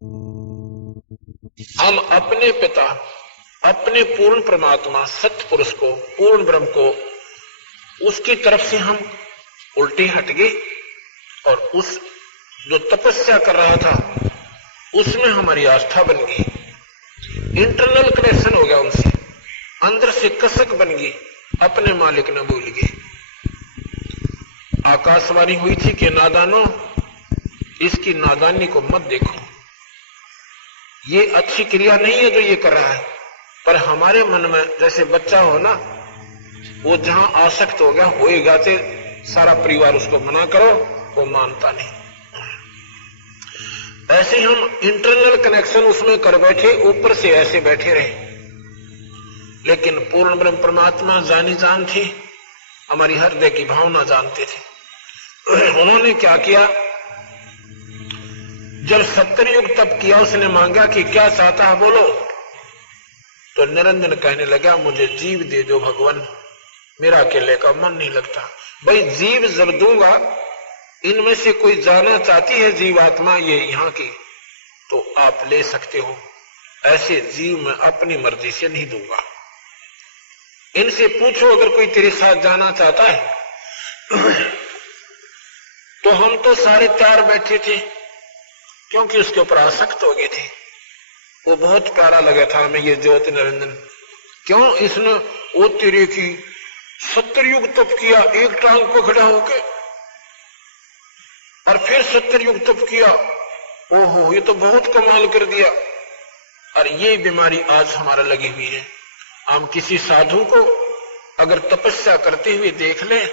हम अपने पिता, अपने पूर्ण परमात्मा सत्य पुरुष को, पूर्ण ब्रह्म को, उसकी तरफ से हम उल्टे हट गए और उस जो तपस्या कर रहा था उसमें हमारी आस्था बन गई, इंटरनल कनेक्शन हो गया उनसे, अंदर से कसक बन गई, अपने मालिक न भूल गए। आकाशवाणी हुई थी कि नादानो, इसकी नादानी को मत देखो, ये अच्छी क्रिया नहीं है जो ये कर रहा है। पर हमारे मन में जैसे बच्चा हो ना, वो जहां आसक्त हो गया होएगा तो सारा परिवार उसको मना करो, वो मानता नहीं। ऐसे हम इंटरनल कनेक्शन उसमें कर बैठे, ऊपर से ऐसे बैठे रहे। लेकिन पूर्ण ब्रह्म परमात्मा जानी जान थी, हमारी हृदय की भावना जानते थे। उन्होंने क्या किया, जब 70 युग तप किया, उसने मांगा कि क्या चाहता है बोलो, तो निरंजन कहने लगा मुझे जीव दे दो भगवान, मेरा अकेले का मन नहीं लगता। भाई जीव जब दूंगा, इनमें से कोई जाना चाहती है जीवात्मा ये यहाँ की, तो आप ले सकते हो, ऐसे जीव मैं अपनी मर्जी से नहीं दूंगा। इनसे पूछो अगर कोई तेरे साथ जाना चाहता है। तो हम तो सारे तैयार बैठे थे, क्योंकि उसके ऊपर आसक्त हो गए थे। वो बहुत प्यारा लगा था हमें ये ज्योति निरंजन। क्यों इसने वो तेरे की 70 युग तप किया, एक टांग पर खड़ा होके, और फिर 70 युग तप किया, ओहो ये तो बहुत कमाल कर दिया। और ये बीमारी आज हमारा लगी हुई है। हम किसी साधु को अगर तपस्या करते हुए देख लें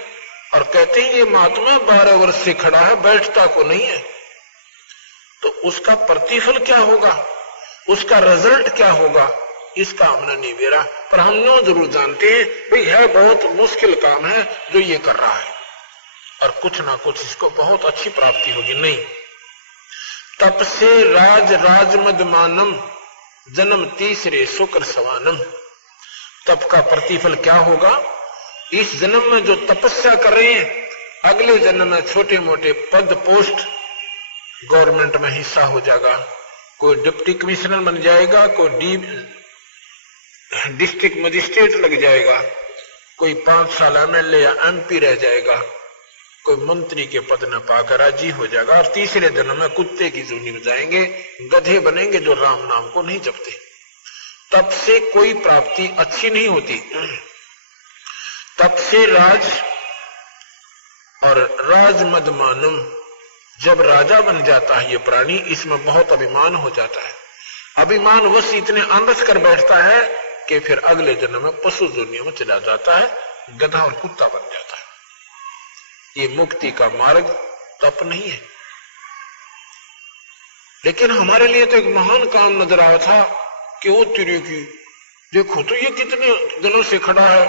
और कहते हैं ये महात्मा 12 वर्ष से खड़ा है, बैठता को नहीं है, तो उसका प्रतिफल क्या होगा, उसका रिजल्ट क्या होगा, इसका हमने नहीं बेरा। पर हम लोग जरूर जानते हैं भाई है बहुत मुश्किल काम है जो ये कर रहा है, और कुछ ना कुछ इसको बहुत अच्छी प्राप्ति होगी। नहीं, तप से राज राजमद मानम, जन्म तीसरे शुक्र सवानम। तप का प्रतिफल क्या होगा, इस जन्म में जो तपस्या कर रहे हैं, अगले जन्म में छोटे मोटे पद पोस्ट गवर्नमेंट में हिस्सा हो जाएगा। कोई डिप्टी कमिश्नर बन जाएगा, कोई डिस्ट्रिक्ट मजिस्ट्रेट लग जाएगा, कोई 5 साल एमएलए या एमपी रह जाएगा, कोई मंत्री के पद न पाकर राजी हो जाएगा, और तीसरे जन्म में कुत्ते की जूनी में जाएंगे, गधे बनेंगे जो राम नाम को नहीं जपते। तप से कोई प्राप्ति अच्छी नहीं होती। तप से राज और राजमद मानम, जब राजा बन जाता है ये प्राणी, इसमें बहुत अभिमान हो जाता है। अभिमान वश इतने आंदस कर बैठता है कि फिर अगले जन्म में पशु दुनिया में चला जाता है, गधा और कुत्ता बन जाता है। ये मुक्ति का मार्ग तप नहीं है। लेकिन हमारे लिए तो एक महान काम नजर आया था कि वो तेरे की देखो तो ये कितने दिनों से खड़ा है।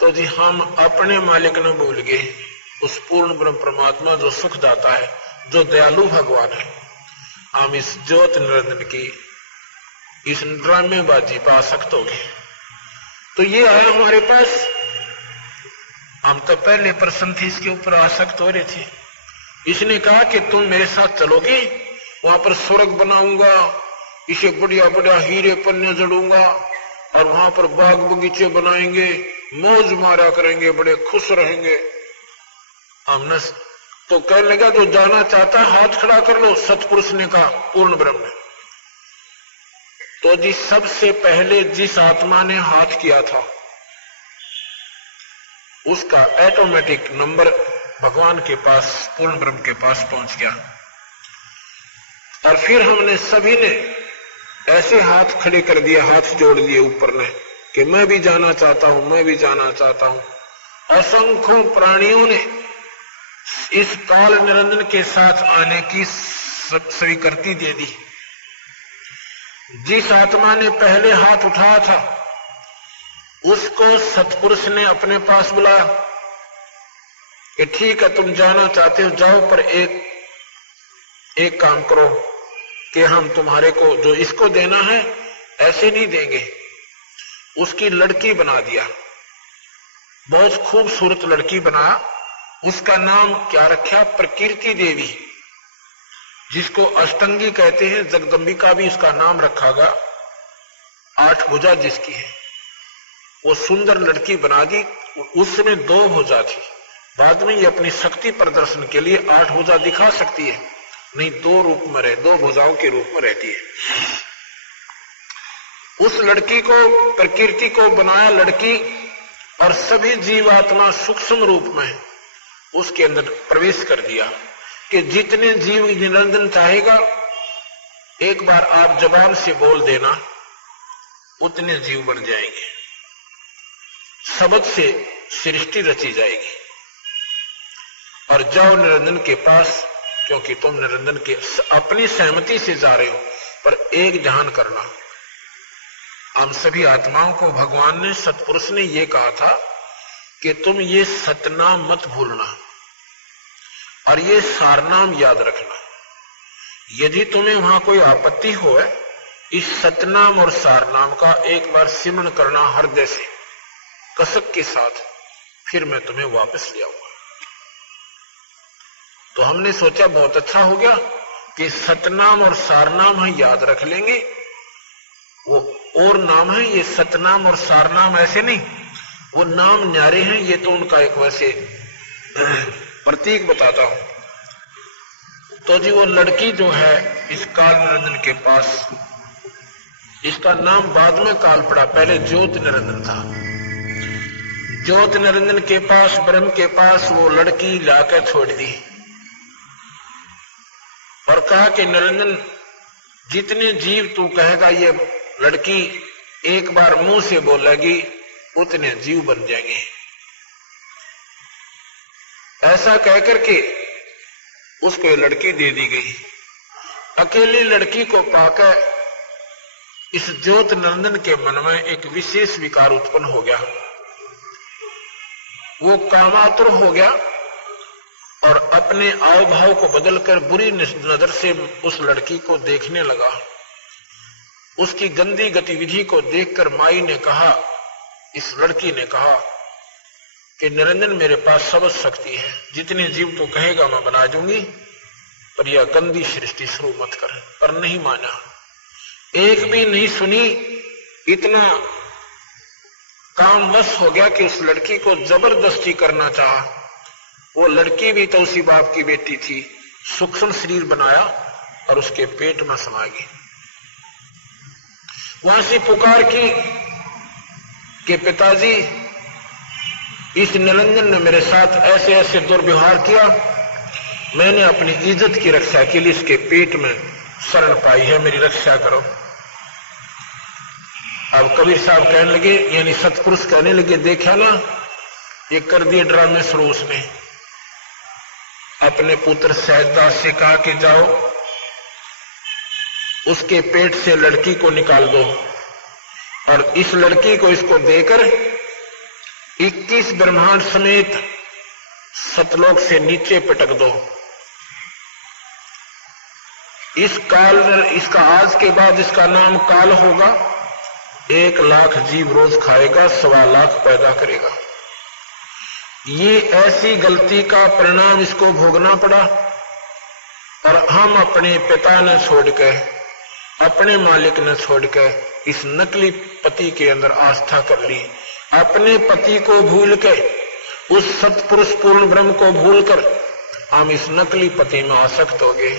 तो जी हम अपने मालिक न भूल गए, उस पूर्ण ब्रह्म परमात्मा जो सुख दाता है, जो दयालु भगवान है। हम इस ज्योति निरंजन की इस ड्रामेबाजी पर आसक्त हो गए। तो ये आया हमारे पास, हम तो पहले प्रसन्न थे, इसके ऊपर आसक्त हो रहे थे। इसने कहा कि तुम मेरे साथ चलोगे, वहां पर स्वर्ग बनाऊंगा, इसे बढ़िया बढ़िया हीरे पन्ने जड़ूंगा, और वहां पर बाग बगीचे बनाएंगे, मौज मारा करेंगे, बड़े खुश रहेंगे। हमने तो कहने लगा जो जाना चाहता है हाथ खड़ा कर लो, सतपुरुष ने कहा, पूर्ण ब्रह्म ने। तो जी सबसे पहले जिस आत्मा ने हाथ किया था उसका ऑटोमेटिक नंबर भगवान के पास, पूर्ण ब्रह्म के पास पहुंच गया। और फिर हमने सभी ने ऐसे हाथ खड़े कर दिए, हाथ जोड़ दिए ऊपर ने कि मैं भी जाना चाहता हूं, मैं भी जाना चाहता हूं। असंख्यों प्राणियों ने इस काल निरंजन के साथ आने की स्वीकृति दे दी। जिस आत्मा ने पहले हाथ उठाया था उसको सतपुरुष ने अपने पास बुलाया कि ठीक है तुम जाना चाहते हो जाओ, पर एक काम करो कि हम तुम्हारे को जो इसको देना है ऐसे नहीं देंगे। उसकी लड़की बना दिया, बहुत खूबसूरत लड़की बना। उसका नाम क्या रखा, प्रकृति देवी। जिसको अष्टंगी कहते हैं। जगदम्बिका भी इसका नाम रखा गया, 8 भुजा जिसकी है। वो सुंदर लड़की बना दी। उस समय 2 भुजा थी, बाद में ये अपनी शक्ति प्रदर्शन के लिए 8 भुजा दिखा सकती है, नहीं 2 रूप में रहे, 2 भुजाओं के रूप में रहती है। उस लड़की को, प्रकृति को बनाया लड़की, और सभी जीवात्मा सूक्ष्म रूप में उसके अंदर प्रवेश कर दिया कि जितने जीव निरंजन चाहेगा, एक बार आप जबान से बोल देना, उतने जीव बन जाएंगे। शब्द से सृष्टि रची जाएगी। और जाओ निरंजन के पास, क्योंकि तुम निरंजन के अपनी सहमति से जा रहे हो, पर एक ध्यान करना, हम सभी आत्माओं को भगवान ने, सतपुरुष ने यह कहा था कि तुम ये सतनाम मत भूलना और ये सारनाम याद रखना। यदि तुम्हें वहां कोई आपत्ति हो, इस सतनाम और सारनाम का एक बार सिमरण करना हृदय से कसक के साथ, फिर मैं तुम्हें वापस ले आऊंगा। तो हमने सोचा बहुत अच्छा हो गया कि सतनाम और सारनाम हम याद रख लेंगे। वो और नाम है, ये सतनाम और सारनाम ऐसे नहीं, वो नाम न्यारे हैं, ये तो उनका एक वैसे प्रतीक बताता हूं। तो जी वो लड़की जो है इस काल निरंजन के पास, इसका नाम बाद में काल पड़ा, पहले ज्योत निरंजन था। ज्योत निरंजन के पास, ब्रह्म के पास वो लड़की लाकर छोड़ दी और कहा कि निरंजन, जितने जीव तू कहेगा ये लड़की एक बार मुंह से बोलेगी, उतने जीव बन जाएंगे। ऐसा कहकर के उसको ये लड़की दे दी गई। अकेली लड़की को पाकर इस ज्योत निरंजन के मन में एक विशेष विकार उत्पन्न हो गया। वो कामातुर हो गया और अपने आव भाव को बदलकर बुरी नजर से उस लड़की को देखने लगा। उसकी गंदी गतिविधि को देखकर माई ने कहा, इस लड़की ने कहा कि निरंजन मेरे पास सब शक्ति है, जितने जीव तो कहेगा मैं बना दूंगी, पर यह गंदी सृष्टि शुरू मत कर। पर नहीं माना, एक भी नहीं सुनी। इतना कामवश हो गया कि उस लड़की को जबरदस्ती करना चाहा। वो लड़की भी तो उसी बाप की बेटी थी, सूक्ष्म शरीर बनाया और उसके पेट में समा गई। वहां से पुकार की कि पिताजी, इस निरंजन ने मेरे साथ ऐसे ऐसे दुर्व्यवहार किया, मैंने अपनी इज्जत की रक्षा के लिए इसके पेट में शरण पाई है, मेरी रक्षा करो। अब कबीर साहब कहने लगे, यानी सतपुरुष कहने लगे, देखा ना ये कर दिए ड्रामे शुरू। उसने अपने पुत्र सहजदास से कहा कि जाओ उसके पेट से लड़की को निकाल दो और इस लड़की को इसको देकर 21 ब्रह्मांड समेत सतलोक से नीचे पटक दो। इस काल, इसका आज के बाद इसका नाम काल होगा। 1 लाख जीव रोज खाएगा, 1.25 लाख पैदा करेगा। ये ऐसी गलती का परिणाम इसको भोगना पड़ा और हम अपने पिता ने छोड़कर, अपने मालिक ने छोड़कर इस नकली पति के अंदर आस्था कर ली। अपने पति को भूल कर, उस सतपुरुष पूर्ण ब्रह्म को भूलकर हम इस नकली पति में आसक्त हो गए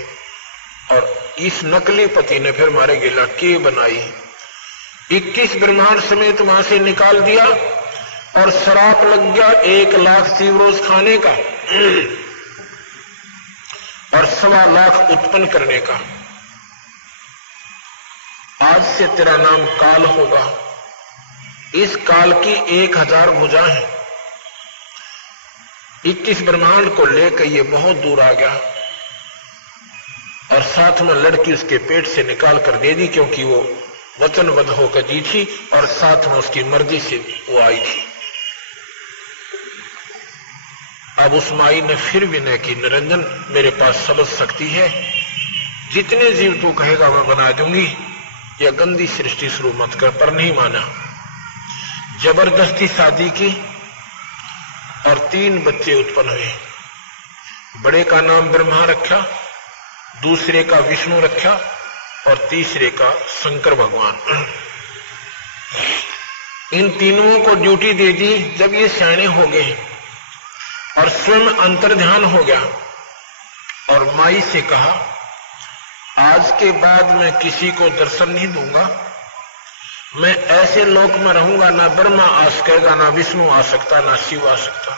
और इस नकली पति ने फिर हमारे लिए लड़की बनाई। 21 ब्रह्मांड समेत वहां से निकाल दिया और श्राप लग गया 1 लाख जीव रोज खाने का और 1.25 लाख उत्पन्न करने का। आज से तेरा नाम काल होगा। इस काल की 1000 भुजा है। 21 ब्रह्मांड को लेकर ये बहुत दूर आ गया और साथ में लड़की उसके पेट से निकाल कर दे दी, क्योंकि वो वचनबद्ध होकर दी थी और साथ में उसकी मर्जी से वो आई थी। अब उस माई ने फिर विनय की, निरंजन मेरे पास सब शक्ति है, जितने जीव तू कहेगा मैं बना दूंगी, यह गंदी सृष्टि शुरू मत कर। पर नहीं माना, जबरदस्ती शादी की और 3 बच्चे उत्पन्न हुए। बड़े का नाम ब्रह्मा रखा दूसरे का विष्णु रखा और तीसरे का शंकर भगवान। इन तीनों को ड्यूटी दे दी। जब ये सियाने हो गए और स्वयं अंतर्ध्यान हो गया और माई से कहा, आज के बाद मैं किसी को दर्शन नहीं दूंगा, मैं ऐसे लोक में रहूंगा, ना ब्रह्मा आ सकेगा, ना विष्णु आ सकता, ना शिव आ सकता,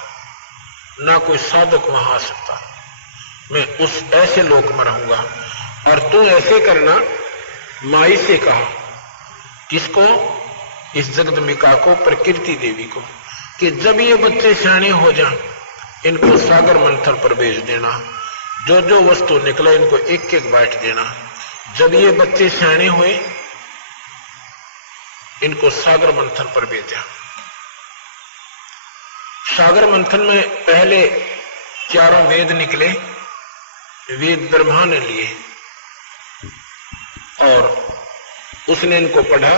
ना कोई साधक वहां आ सकता, मैं उस ऐसे लोक में रहूंगा। और तू ऐसे करना। माई से कहा, किसको? इस जगदम्बिका को, प्रकृति देवी को, कि जब ये बच्चे सियाने हो जाएं, इनको सागर मंथन पर भेज देना, जो जो वस्तु निकले इनको एक एक बांट देना। जब ये बच्चे सियाने हुए, इनको सागर मंथन पर भेजा। सागर मंथन में पहले चारों वेद निकले, वेद ब्रह्मा ने लिए और उसने इनको पढ़ा।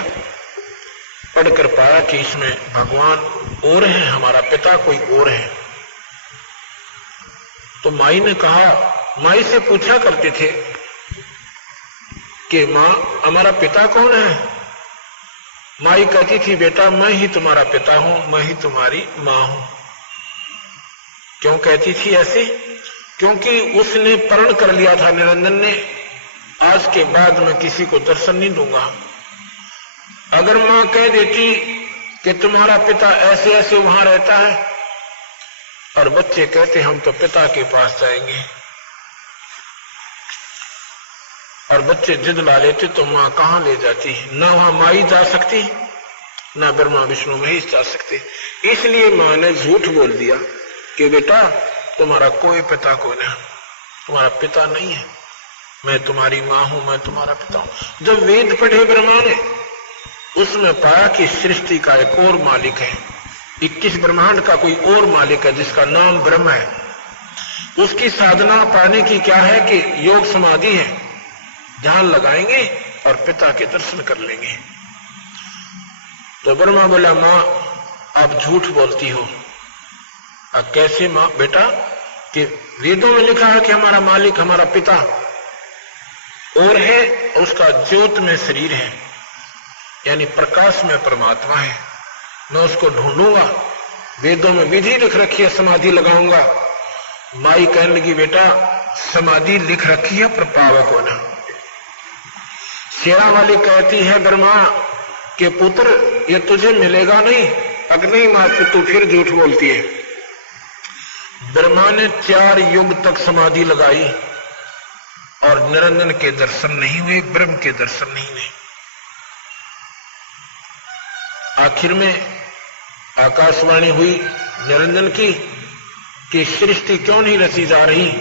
पढ़कर पाया कि इसमें भगवान और है, हमारा पिता कोई और है। तो माई ने कहा, माई से पूछा करते थे कि मां हमारा पिता कौन है? माई कहती थी, बेटा मैं ही तुम्हारा पिता हूं, मैं ही तुम्हारी मां हूं। क्यों कहती थी ऐसे? क्योंकि उसने प्रण कर लिया था निरंजन ने, आज के बाद मैं किसी को दर्शन नहीं दूंगा। अगर मां कह देती कि तुम्हारा पिता ऐसे ऐसे वहां रहता है और बच्चे कहते हम तो पिता के पास जाएंगे, और बच्चे जिद ला लेते, तो मां कहां ले जाती? ना वहां माई जा सकती, ना ब्रह्मा विष्णु महेश जा सकते। इसलिए मां ने झूठ बोल दिया कि बेटा तुम्हारा कोई पिता कौन है, तुम्हारा पिता नहीं है, मैं तुम्हारी मां हूं, मैं तुम्हारा पिता हूं। जब वेद पढ़े ब्रह्मा ने, उसमें पाया कि सृष्टि का एक और मालिक है, 21 ब्रह्मांड का कोई और मालिक है जिसका नाम ब्रह्म है। उसकी साधना पाने की क्या है कि योग समाधि है, ध्यान लगाएंगे और पिता के दर्शन कर लेंगे। तो ब्रह्मा बोला, मां आप झूठ बोलती हो। अब कैसे मां? बेटा कि वेदों में लिखा है कि हमारा मालिक हमारा पिता और है, उसका ज्योत में शरीर है, यानी प्रकाश में परमात्मा है। मैं उसको ढूंढूंगा, वेदों में विधि लिख रखी है, समाधि लगाऊंगा। माई कहने लगी, बेटा समाधि लिख रखी है पर पावक होना। शेरा वाली कहती है ब्रह्मा के पुत्र ये तुझे मिलेगा नहीं। अगर नहीं मां तू फिर झूठ बोलती है। ब्रह्मा ने 4 युग तक समाधि लगाई और निरंजन के दर्शन नहीं हुए, ब्रह्म के दर्शन नहीं हुए। आखिर में आकाशवाणी हुई निरंजन की कि सृष्टि क्यों नहीं रची जा रही।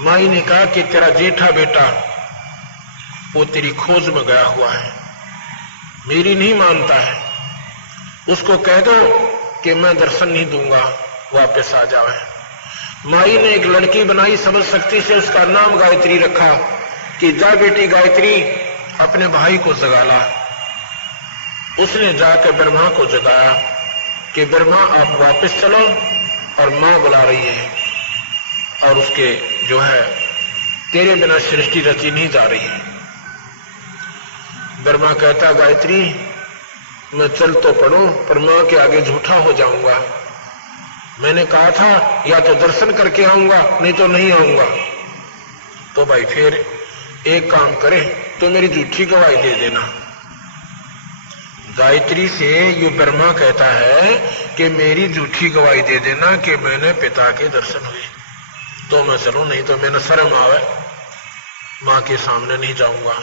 माई ने कहा कि तेरा जेठा बेटा वो तेरी खोज में गया हुआ है, मेरी नहीं मानता है, उसको कह दो कि मैं दर्शन नहीं दूंगा, वापस आ जाए। माई ने एक लड़की बनाई समझ शक्ति से, उसका नाम गायत्री रखा कि जा बेटी गायत्री अपने भाई को जगा ला। उसने जाकर ब्रह्मा को जगाया कि ब्रह्मा आप वापस चलो, और मां बुला रही है और उसके जो है तेरे बिना सृष्टि रची नहीं जा रही है। ब्रह्मा कहता, गायत्री मैं चल तो पड़ूं पर मां के आगे झूठा हो जाऊंगा। मैंने कहा था या तो दर्शन करके आऊंगा नहीं तो नहीं आऊंगा। तो भाई फिर एक काम करे, तो मेरी झूठी गवाही दे देना। गायत्री से ये ब्रह्मा कहता है कि मेरी झूठी गवाही दे देना कि मैंने पिता के दर्शन हुए, तो मैं चलूं, नहीं तो मैंने शर्म आवे, मां के सामने नहीं जाऊंगा।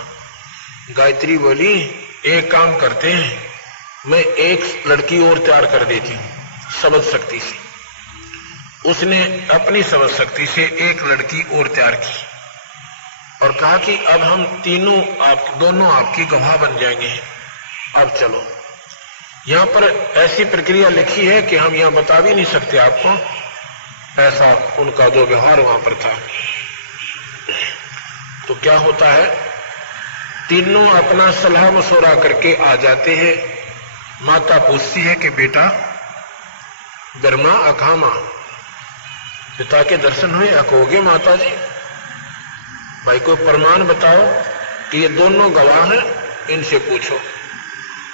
गायत्री बोली, एक काम करते हैं, मैं एक लड़की और तैयार कर देती हूं समझ शक्ति से। उसने अपनी समझ शक्ति से एक लड़की और तैयार की और कहा कि अब हम तीनों दोनों आपकी गवाह बन जाएंगे, अब चलो। यहां पर ऐसी प्रक्रिया लिखी है कि हम यहां बता भी नहीं सकते आपको, ऐसा उनका जो व्यवहार वहां पर था। तो क्या होता है, तीनों अपना सलाह मशवरा करके आ जाते हैं। माता पूछती है कि बेटा ब्रह्मा अखामा पिता के दर्शन हुए? अकोगे माता जी? भाई कोई प्रमाण बताओ कि ये दोनों गवाह हैं, इनसे पूछो।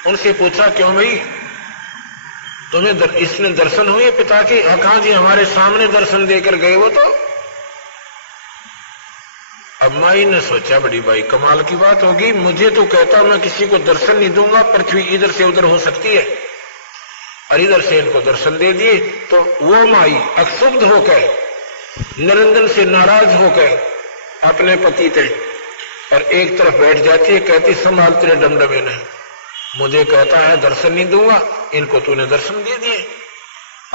उनसे पूछा, क्यों भाई तुम्हें इसने दर्शन हुए पिता की? कहा जी हमारे सामने दर्शन देकर गए वो तो। अब माई ने सोचा, बड़ी भाई कमाल की बात होगी, मुझे तो कहता मैं किसी को दर्शन नहीं दूंगा, पृथ्वी इधर से उधर हो सकती है, और इधर से इनको दर्शन दे दिए। तो वो माई अक्षुब्ध होकर, निरंजन से नाराज होकर अपने पति थे और एक तरफ बैठ जाती है, कहती संभाल तेरे डमडमे ने, मुझे कहता है दर्शन नहीं दूंगा, इनको तूने दर्शन दे दिए।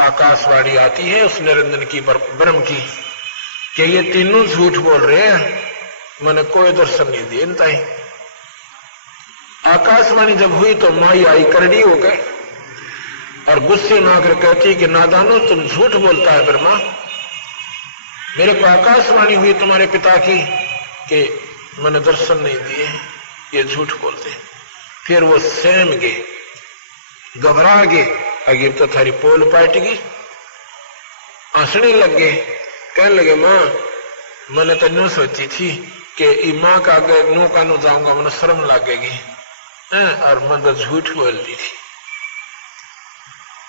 आकाशवाणी आती है उस निरंजन की, ब्रह्म की, कि ये तीनों झूठ बोल रहे हैं, मैंने कोई दर्शन नहीं दिए इनता ही। आकाशवाणी जब हुई तो माई आई करड़ी हो गए और गुस्से में आकर कहती कि नादानो तुम झूठ बोलता है ब्रह्मा, मेरे को आकाशवाणी हुई तुम्हारे पिता की कि मैंने दर्शन नहीं दिए, ये झूठ बोलते। फिर वो सहम गए, घबरा गए, अगे तो थारी पोल पाट गई, हंसने लग गए, कहने लगे मां मैंने तो न्यू सोची थी कि मां का आगे नो का नो जाऊंगा, मैंने शर्म लगेगी, और मैं तो झूठ बोलती थी,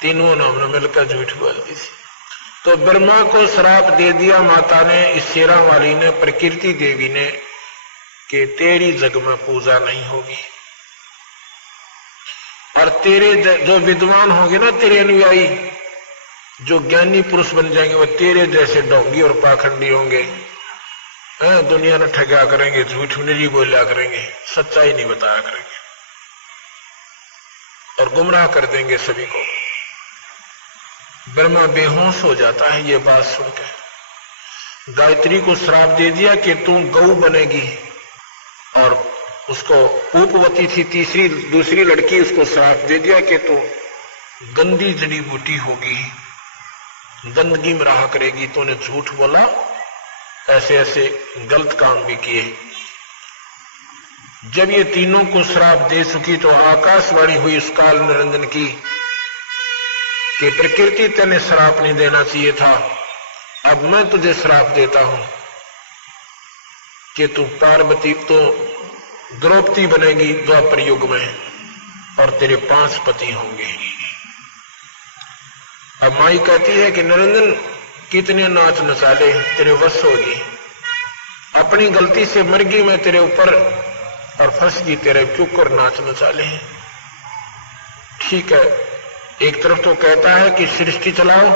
तीनों ने हमने मिलकर झूठ बोलती थी। तो ब्रह्मा को श्राप दे दिया माता ने, इस शेरा वाली ने, प्रकृति देवी ने, कि तेरी जग में पूजा नहीं होगी, और तेरे जो विद्वान होंगे ना, तेरे अनुयायी जो ज्ञानी पुरुष बन जाएंगे, वो तेरे जैसे ढोंगी और पाखंडी होंगे, दुनिया ने ठगा करेंगे, झूठ नहीं बोला करेंगे, सच्चाई नहीं बताया करेंगे और गुमराह कर देंगे सभी को। ब्रह्मा बेहोश हो जाता है ये बात सुनकर। गायत्री को श्राप दे दिया कि तू गौ बनेगी, और उसको उपवती थी दूसरी लड़की, उसको श्राप दे दिया कि तू गंदी जड़ी बूटी होगी, गंदगी में रहा करेगी, तूने झूठ बोला, ऐसे ऐसे गलत काम भी किए। जब ये तीनों को श्राप दे चुकी तो आकाशवाणी हुई उस काल निरंजन की कि प्रकृति तेने श्राप नहीं देना चाहिए था, अब मैं तुझे श्राप देता हूं कि तू पार्वती तो द्रौपदी बनेगी द्वापर युग में, और तेरे 5 पति होंगे। अब माई कहती है कि निरंजन कितने नाच नचाले, तेरे वश होगी, अपनी गलती से मर गई मैं तेरे ऊपर और फंस गई, तेरे चुकर नाच नचाले। ठीक है, एक तरफ तो कहता है कि सृष्टि चलाओ,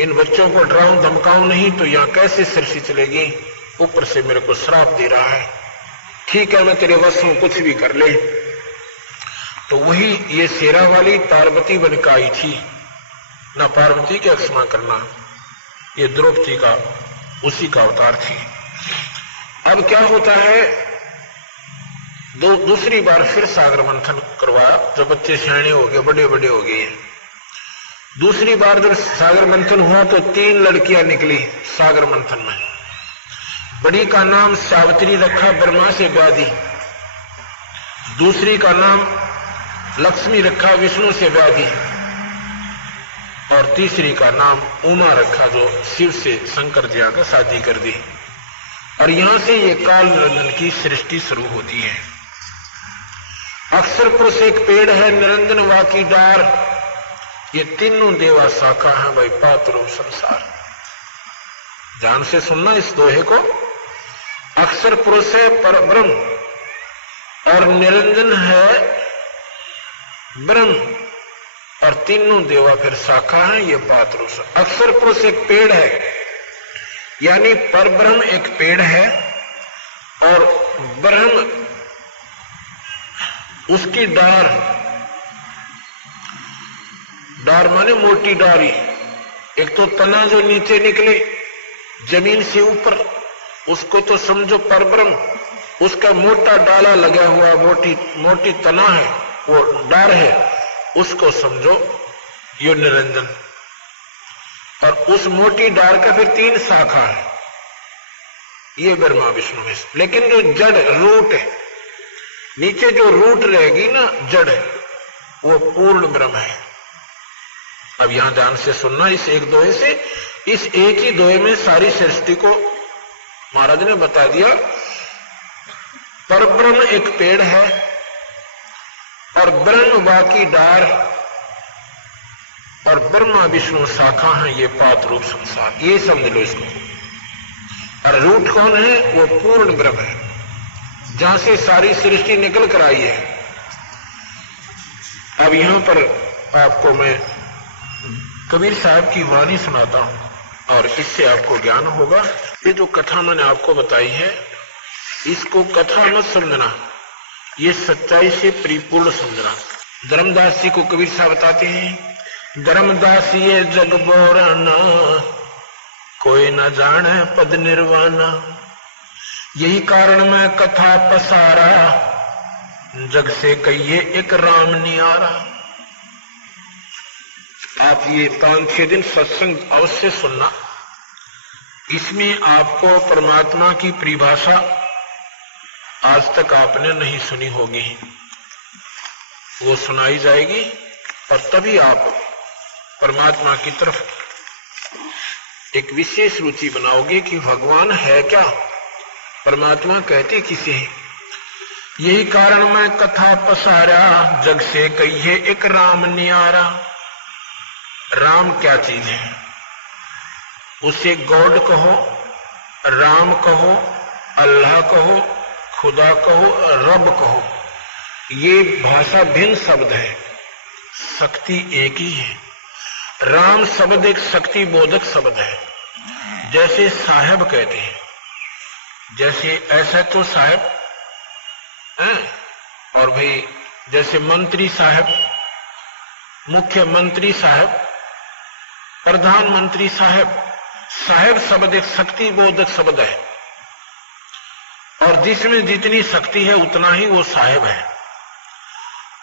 इन बच्चों को डराऊं धमकाऊं नहीं तो यहां कैसे सृष्टि चलेगी, ऊपर से मेरे को श्राप दे रहा है, ठीक है मैं तेरे वश हूं, कुछ भी कर ले। तो वही ये शेरा वाली पार्वती बनकर आई थी ना, पार्वती के क्षमा करना, ये द्रौपदी का उसी का अवतार थी। अब क्या होता है, दूसरी बार फिर सागर मंथन करवाया, जो बच्चे सियाने हो गए, बड़े बड़े हो गए। दूसरी बार जब सागर मंथन हुआ तो 3 लड़कियां निकली सागर मंथन में। बड़ी का नाम सावित्री रखा, ब्रह्मा से ब्याह दी। दूसरी का नाम लक्ष्मी रखा, विष्णु से ब्याह दी। और तीसरी का नाम उमा रखा, जो शिव से शंकर जी आकर शादी कर दी। और यहां से ये काल निरंजन की सृष्टि शुरू होती है। अक्षर पुरुष एक पेड़ है, निरंजन वाकी डार, ये तीनों देवा शाखा है भाई, पात्रो संसार। ध्यान से सुनना इस दोहे को। अक्षर पुरुष है परब्रह्म और निरंजन है ब्रह्म, और तीनों देवा फिर शाखा है, ये पात्रो। अक्षर पुरुष एक पेड़ है, यानी परब्रह्म एक पेड़ है और ब्रह्म उसकी डार, डार माने मोटी डारी, एक तो तना जो नीचे निकले जमीन से ऊपर, उसको तो समझो परब्रह्म, उसका मोटा डाला लगा हुआ, मोटी तना है, वो डार है, उसको समझो यो निरंजन। और उस मोटी डार का फिर 3 शाखा है, ये ब्रह्मा विष्णु में। लेकिन जो जड़ रूट है, नीचे जो रूट रहेगी ना जड़, वो पूर्ण ब्रह्म है। अब यहां ध्यान से सुनना, इस एक दोहे से, इस एक ही दोहे में सारी सृष्टि को महाराज ने बता दिया परब्रह्म एक पेड़ है और ब्रह्म बाकी डार और ब्रह्मा विष्णु शाखा है, ये पात रूप संसार, ये समझ लो इसको। और रूट कौन है? वो पूर्ण ब्रह्म है, जहां से सारी सृष्टि निकल कर आई है। अब यहां पर आपको मैं कबीर साहब की वाणी सुनाता हूं और इससे आपको ज्ञान होगा। ये जो कथा मैंने आपको बताई है, इसको कथा मत समझना, ये सच्चाई से परिपूर्ण समझना। धर्मदास जी को कबीर साहब बताते हैं, धर्मदास ये जग बोराना, कोई न जाने पद निर्वाणा, यही कारण मैं कथा पसारा, जग से कहिए एक राम नियारा। आप ये 5-6 दिन सत्संग अवश्य सुनना, इसमें आपको परमात्मा की परिभाषा आज तक आपने नहीं सुनी होगी, वो सुनाई जाएगी और तभी आप परमात्मा की तरफ एक विशेष रुचि बनाओगे कि भगवान है क्या, परमात्मा कहते किसे है। यही कारण मैं कथा पसारा, जग से कहिए एक राम नियारा। राम क्या चीज है? उसे गॉड कहो, राम कहो, अल्लाह कहो, खुदा कहो, रब कहो, ये भाषा भिन्न शब्द है, शक्ति एक ही है। राम शब्द एक शक्ति बोधक शब्द है। जैसे साहेब कहते हैं, जैसे ऐसा तो साहेब है, और भाई जैसे मंत्री साहब, मुख्यमंत्री साहब, प्रधानमंत्री साहब, साहेब शब्द एक शक्ति बोधक शब्द है और जिसमें जितनी शक्ति है उतना ही वो साहेब है।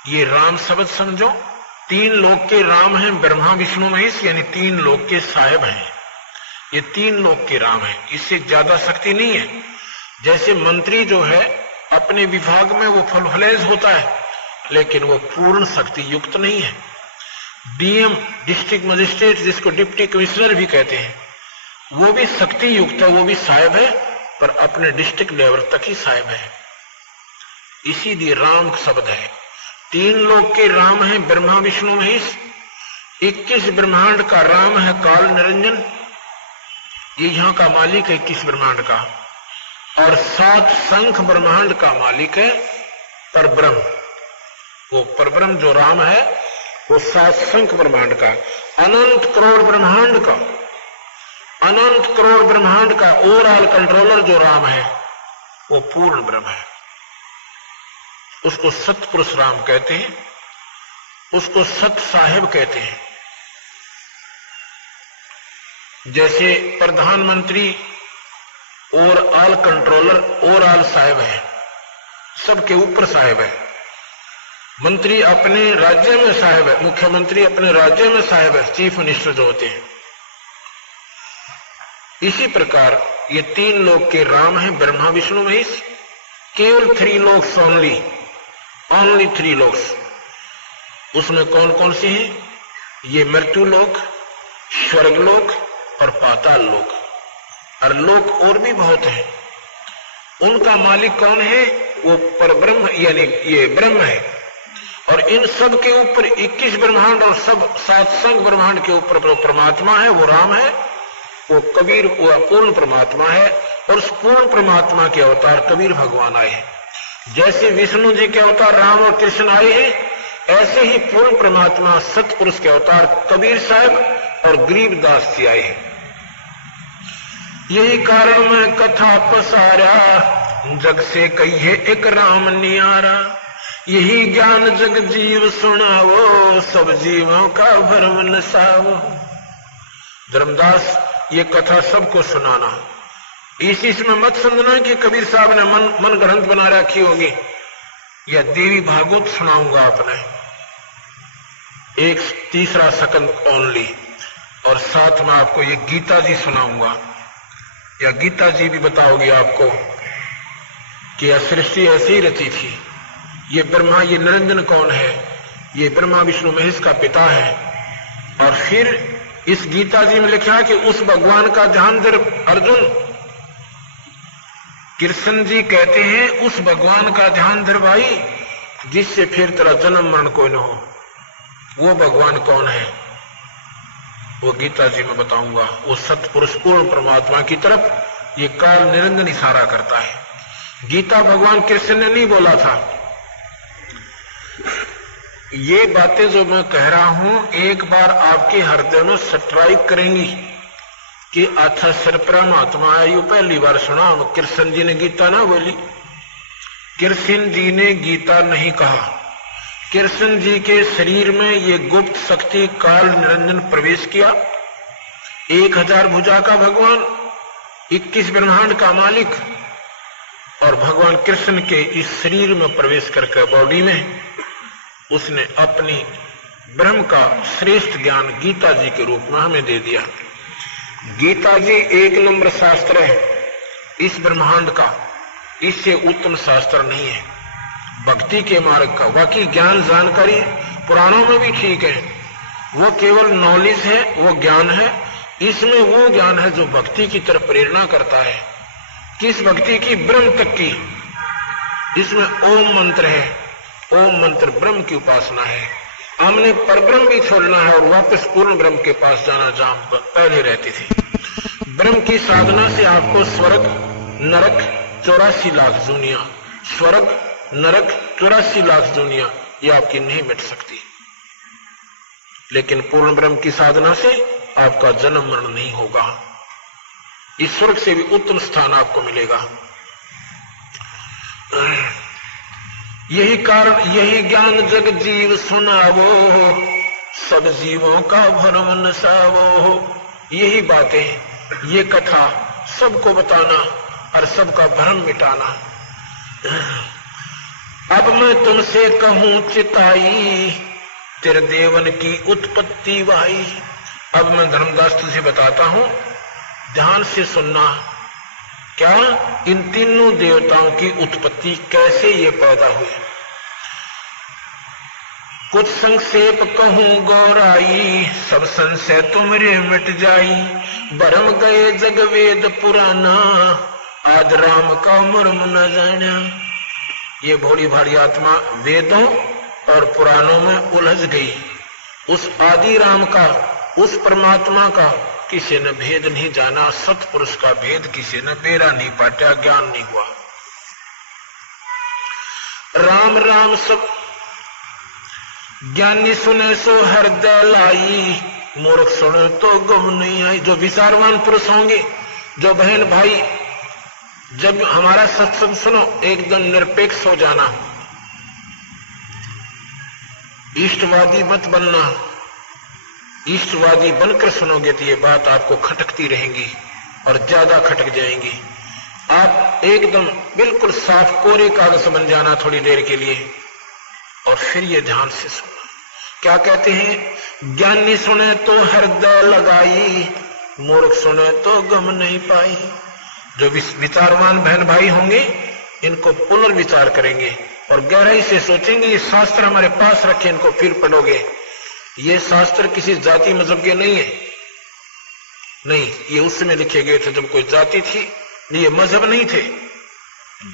ये राम शब्द समझो, 3 लोक के राम हैं, ब्रह्मा विष्णु महेश, यानी 3 लोक के साहेब हैं, ये 3 लोक के राम हैं, इससे ज्यादा शक्ति नहीं है। जैसे मंत्री जो है अपने विभाग में वो फुलफलेज होता है, लेकिन वो पूर्ण शक्ति युक्त नहीं है। डीएम, डिस्ट्रिक्ट मजिस्ट्रेट, जिसको डिप्टी कमिश्नर भी कहते हैं, वो भी शक्ति युक्त है, वो भी साहेब है, पर अपने डिस्ट्रिक्ट लेवल तक ही साहेब है। इसीलिए राम शब्द है। 3 लोक के राम हैं, ब्रह्मा विष्णु महेश। 21 ब्रह्मांड का राम है काल निरंजन, ये यहां का मालिक है 21 ब्रह्मांड का। और 7 शंख ब्रह्मांड का मालिक है परब्रह्म। वो परब्रह्म जो राम है वो 7 शंख ब्रह्मांड का, अनंत करोड़ ब्रह्मांड का, अनंत करोड़ ब्रह्मांड का ओवरऑल कंट्रोलर जो राम है वो पूर्ण ब्रह्म है। उसको सतपुरुष राम कहते हैं, उसको सत साहेब कहते हैं। जैसे प्रधानमंत्री ओवरऑल कंट्रोलर, ओवरऑल साहेब है, सबके ऊपर साहेब है। मंत्री अपने राज्य में साहेब है, मुख्यमंत्री अपने राज्य में साहेब है, चीफ मिनिस्टर जो होते हैं। इसी प्रकार ये 3 लोक के राम हैं, ब्रह्मा विष्णु महेश। केवल 3 लोक्स ओनली 3 लोक्स। उसमें कौन कौन से हैं? ये मृत्यु लोक, स्वर्ग लोक और पाताल लोक। और लोक और भी बहुत हैं। उनका मालिक कौन है? वो परब्रह्म यानी ये ब्रह्म है। और इन सब के ऊपर 21 ब्रह्मांड और सब 7 शंख ब्रह्मांड के ऊपर जो परमात्मा है वो राम है, वो कबीर, वो पूर्ण परमात्मा है। और उस पूर्ण परमात्मा के अवतार कबीर भगवान आए हैं। जैसे विष्णु जी के अवतार राम और कृष्ण आए हैं, ऐसे ही पूर्ण परमात्मा सतपुरुष के अवतार कबीर साहब और गरीबदास जी आए हैं। यही कारण मैं कथा पसारा, जग से कहिए एक राम नियारा। यही ज्ञान जग जीव सुनावो, सब जीवों का भरम नसावो। धर्मदास ये कथा सबको सुनाना। इसमें मत समझना कि कबीर साहब ने मन ग्रंथ बना रखी होगी, या देवी भागवत सुनाऊंगा आपने, एक तीसरा सेकंड ओनली। और साथ में आपको ये गीता जी सुनाऊंगा, या गीता जी भी बताओगी आपको कि यह सृष्टि ऐसी ही रची थी। ये ब्रह्मा, ये निरंजन कौन है? ये ब्रह्मा विष्णु महेश का पिता है। और फिर इस गीता जी में लिखा है कि उस भगवान का जहां अर्जुन कृष्ण जी कहते हैं उस भगवान का ध्यान धर भाई जिससे फिर तेरा जन्म मरण कोई न हो। वो भगवान कौन है वो गीता जी में बताऊंगा। वो सतपुरुष पूर्ण परमात्मा की तरफ ये काल निरंजन इशारा करता है। गीता भगवान कृष्ण ने नहीं बोला था। ये बातें जो मैं कह रहा हूं एक बार आपके हृदय में स्ट्राइक करेंगी कि अच्छा सर परमात्मा है। ये पहली बार सुना कृष्ण जी ने गीता ना बोली। कृष्ण जी ने गीता नहीं कहा। कृष्ण जी के शरीर में ये गुप्त शक्ति काल निरंजन प्रवेश किया। 1000 भुजा का भगवान, 21 ब्रह्मांड का मालिक और भगवान कृष्ण के इस शरीर में प्रवेश करके बॉडी में उसने अपनी ब्रह्म का श्रेष्ठ ज्ञान गीता जी के रूप में हमें दे दिया। गीता जी 1 नंबर शास्त्र है इस ब्रह्मांड का। इससे उत्तम शास्त्र नहीं है भक्ति के मार्ग का। बाकी ज्ञान जानकारी पुराणों में भी ठीक है, वो केवल नॉलेज है, वो ज्ञान है। इसमें वो ज्ञान है जो भक्ति की तरफ प्रेरणा करता है। किस भक्ति की? ब्रह्म तक की। इसमें ओम मंत्र है। ओम मंत्र ब्रह्म की उपासना है। हमने परब्रह्म भी छोड़ना है और वापस पूर्ण ब्रह्म के पास जाना जहां पहले रहती थी। ब्रह्म की साधना से आपको स्वर्ग नरक 84 लाख दुनिया, स्वर्ग नरक 84 लाख दुनिया ये आपकी नहीं मिट सकती। लेकिन पूर्ण ब्रह्म की साधना से आपका जन्म मरण नहीं होगा। इस स्वर्ग से भी उत्तम स्थान आपको मिलेगा। यही कारण, यही ज्ञान जग जीव सुनावो, सब जीवों का भरम नसावो। यही बातें, ये कथा सबको बताना और सबका भ्रम मिटाना। अब मैं तुमसे कहूं चिताई, तेरे देवन की उत्पत्ति वाई। अब मैं धर्मदास तुझे बताता हूं, ध्यान से सुनना। क्या? इन तीनों देवताओं की उत्पत्ति कैसे ये पैदा हुई। कुछ संक्षेप कहूं गौराई, सब संशय तुमरे मिट जाई। भरम गए जग वेद पुराना, आज राम का मर्म न जाना। ये भोली भारी आत्मा वेदों और पुराणों में उलझ गई। उस आदि राम का, उस परमात्मा का किसी ने भेद नहीं जाना। सतपुरुष का भेद किसी ने बेरा नहीं पाटा, ज्ञान नहीं हुआ। राम राम सब ज्ञानी सुने सो हृदय लाई, मूर्ख सुने तो गम नहीं आई। जो विचारवान पुरुष होंगे, जो बहन भाई, जब हमारा सत्संग सुनो एकदम निरपेक्ष हो जाना, इष्टवादी मत बनना। इष्टवादी बनकर सुनोगे तो ये बात आपको खटकती रहेंगी और ज्यादा खटक जाएंगी। आप एकदम बिल्कुल साफ कोरे कागज बन जाना थोड़ी देर के लिए और फिर ये ध्यान से सुनना। क्या कहते हैं? ज्ञानी सुने तो हृदय लगाई, मूर्ख सुने तो गम नहीं पाई। जो विचारवान बहन भाई होंगे इनको पुनर्विचार करेंगे और गहराई से सोचेंगे। ये शास्त्र हमारे पास रखे, इनको फिर पढ़ोगे। ये शास्त्र किसी जाति मजहब के नहीं है, नहीं, ये उस समय लिखे गए थे जब कोई जाति थी। ये मजहब नहीं थे,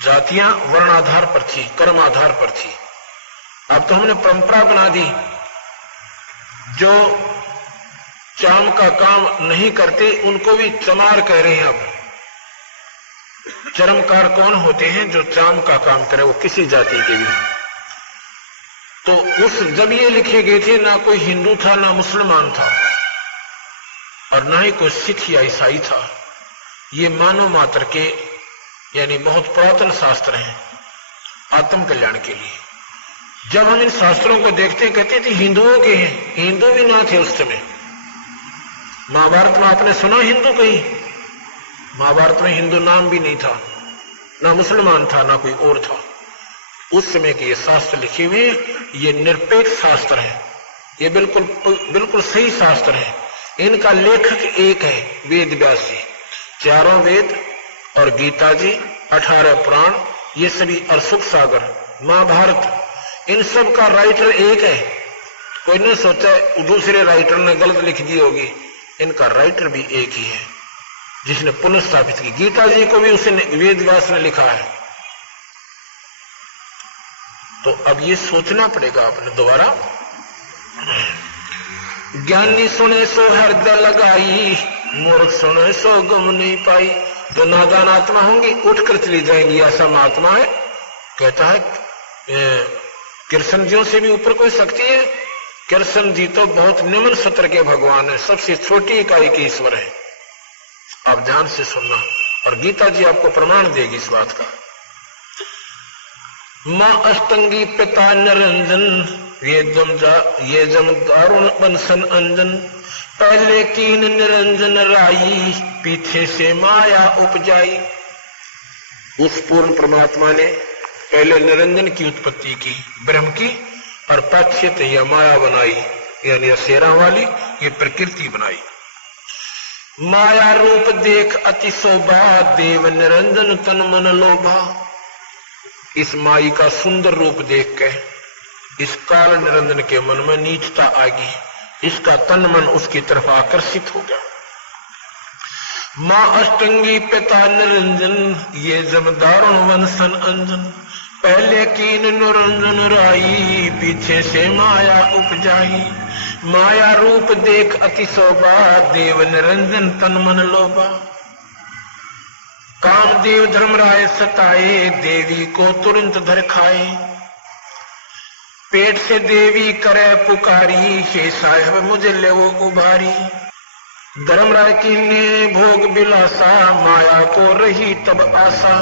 जातियां वर्णाधार पर थी, कर्म आधार पर थी। अब तो हमने परंपरा बना दी। जो चाम का काम नहीं करते उनको भी चमार कह रहे हैं। अब चरमकार कौन होते हैं? जो चाम का काम करे, वो किसी जाति के भी। तो उस जब ये लिखे गए थे ना कोई हिंदू था, ना मुसलमान था और ना ही कोई सिख या ईसाई था। ये मानव मात्र के यानी बहुत पुरातन शास्त्र हैं आत्म कल्याण के लिए। जब हम इन शास्त्रों को देखते कहते थे हिंदुओं के हैं, हिंदू भी ना थे उस समय। महाभारत में आपने सुना हिंदू कहीं? महाभारत में हिंदू नाम भी नहीं था, ना मुसलमान था, ना कोई और था। उस समय के ये शास्त्र लिखे हुए, ये निरपेक्ष शास्त्र है, ये बिल्कुल सही शास्त्र है। इनका लेखक एक है, वेद व्यास जी। 4 वेद और गीता जी, 18 पुराण, ये सभी और सुख सागर, महाभारत, इन सब का राइटर एक है। कोई ने सोचा दूसरे राइटर ने गलत लिख दी होगी, इनका राइटर भी एक ही है। जिसने पुनर्स्थापित की। गीता जी को भी उसने वेद व्यास ने लिखा है। तो अब ये सोचना पड़ेगा आपने दोबारा। ज्ञानी सुने सो हृदय लगाई, मूर्ख सुने सो गम नहीं पाई। तो नादान आत्मा होंगी उठकर चली जाएंगी, ऐसा महात्मा है। कहता है कृष्ण जी से भी ऊपर कोई शक्ति है? कृष्ण जी तो बहुत निम्न सत्र के भगवान है, सबसे छोटी इकाई के ईश्वर है। आप ध्यान से सुनना, और गीता जी आपको प्रमाण देगी इस बात का। मां अष्टंगी पिता निरंजन, ये जम दारुण बंसन अंजन। पहले कीन निरंजन राई, पीछे से माया उपजाई। उस पूर्ण परमात्मा ने पहले निरंजन की उत्पत्ति की, ब्रह्म की, और पश्चित यह माया बनाई, यानी असेरा वाली ये प्रकृति बनाई। माया रूप देख अति शोभा, देव निरंजन तन मन लोभा। इस माई का सुंदर रूप देख के इस काल निरंजन के मन में नीचता आ गई, इसका तन मन उसकी तरफ आकर्षित हो गया। मां अष्टंगी पिता निरंजन, ये जब दारुण वंशन अंजन। पहले कीन निरंजन राई, पीछे से माया उपजाई। माया रूप देख अति शोभा, देव निरंजन तन मन लोभा। कामदेव धर्मराय सताए, देवी को तुरंत धर खाए। पेट से देवी करे पुकारी, हे साहेब मुझे ले वो उभारी। धर्मराय की ने भोग बिलासा, माया को रही तब आशा।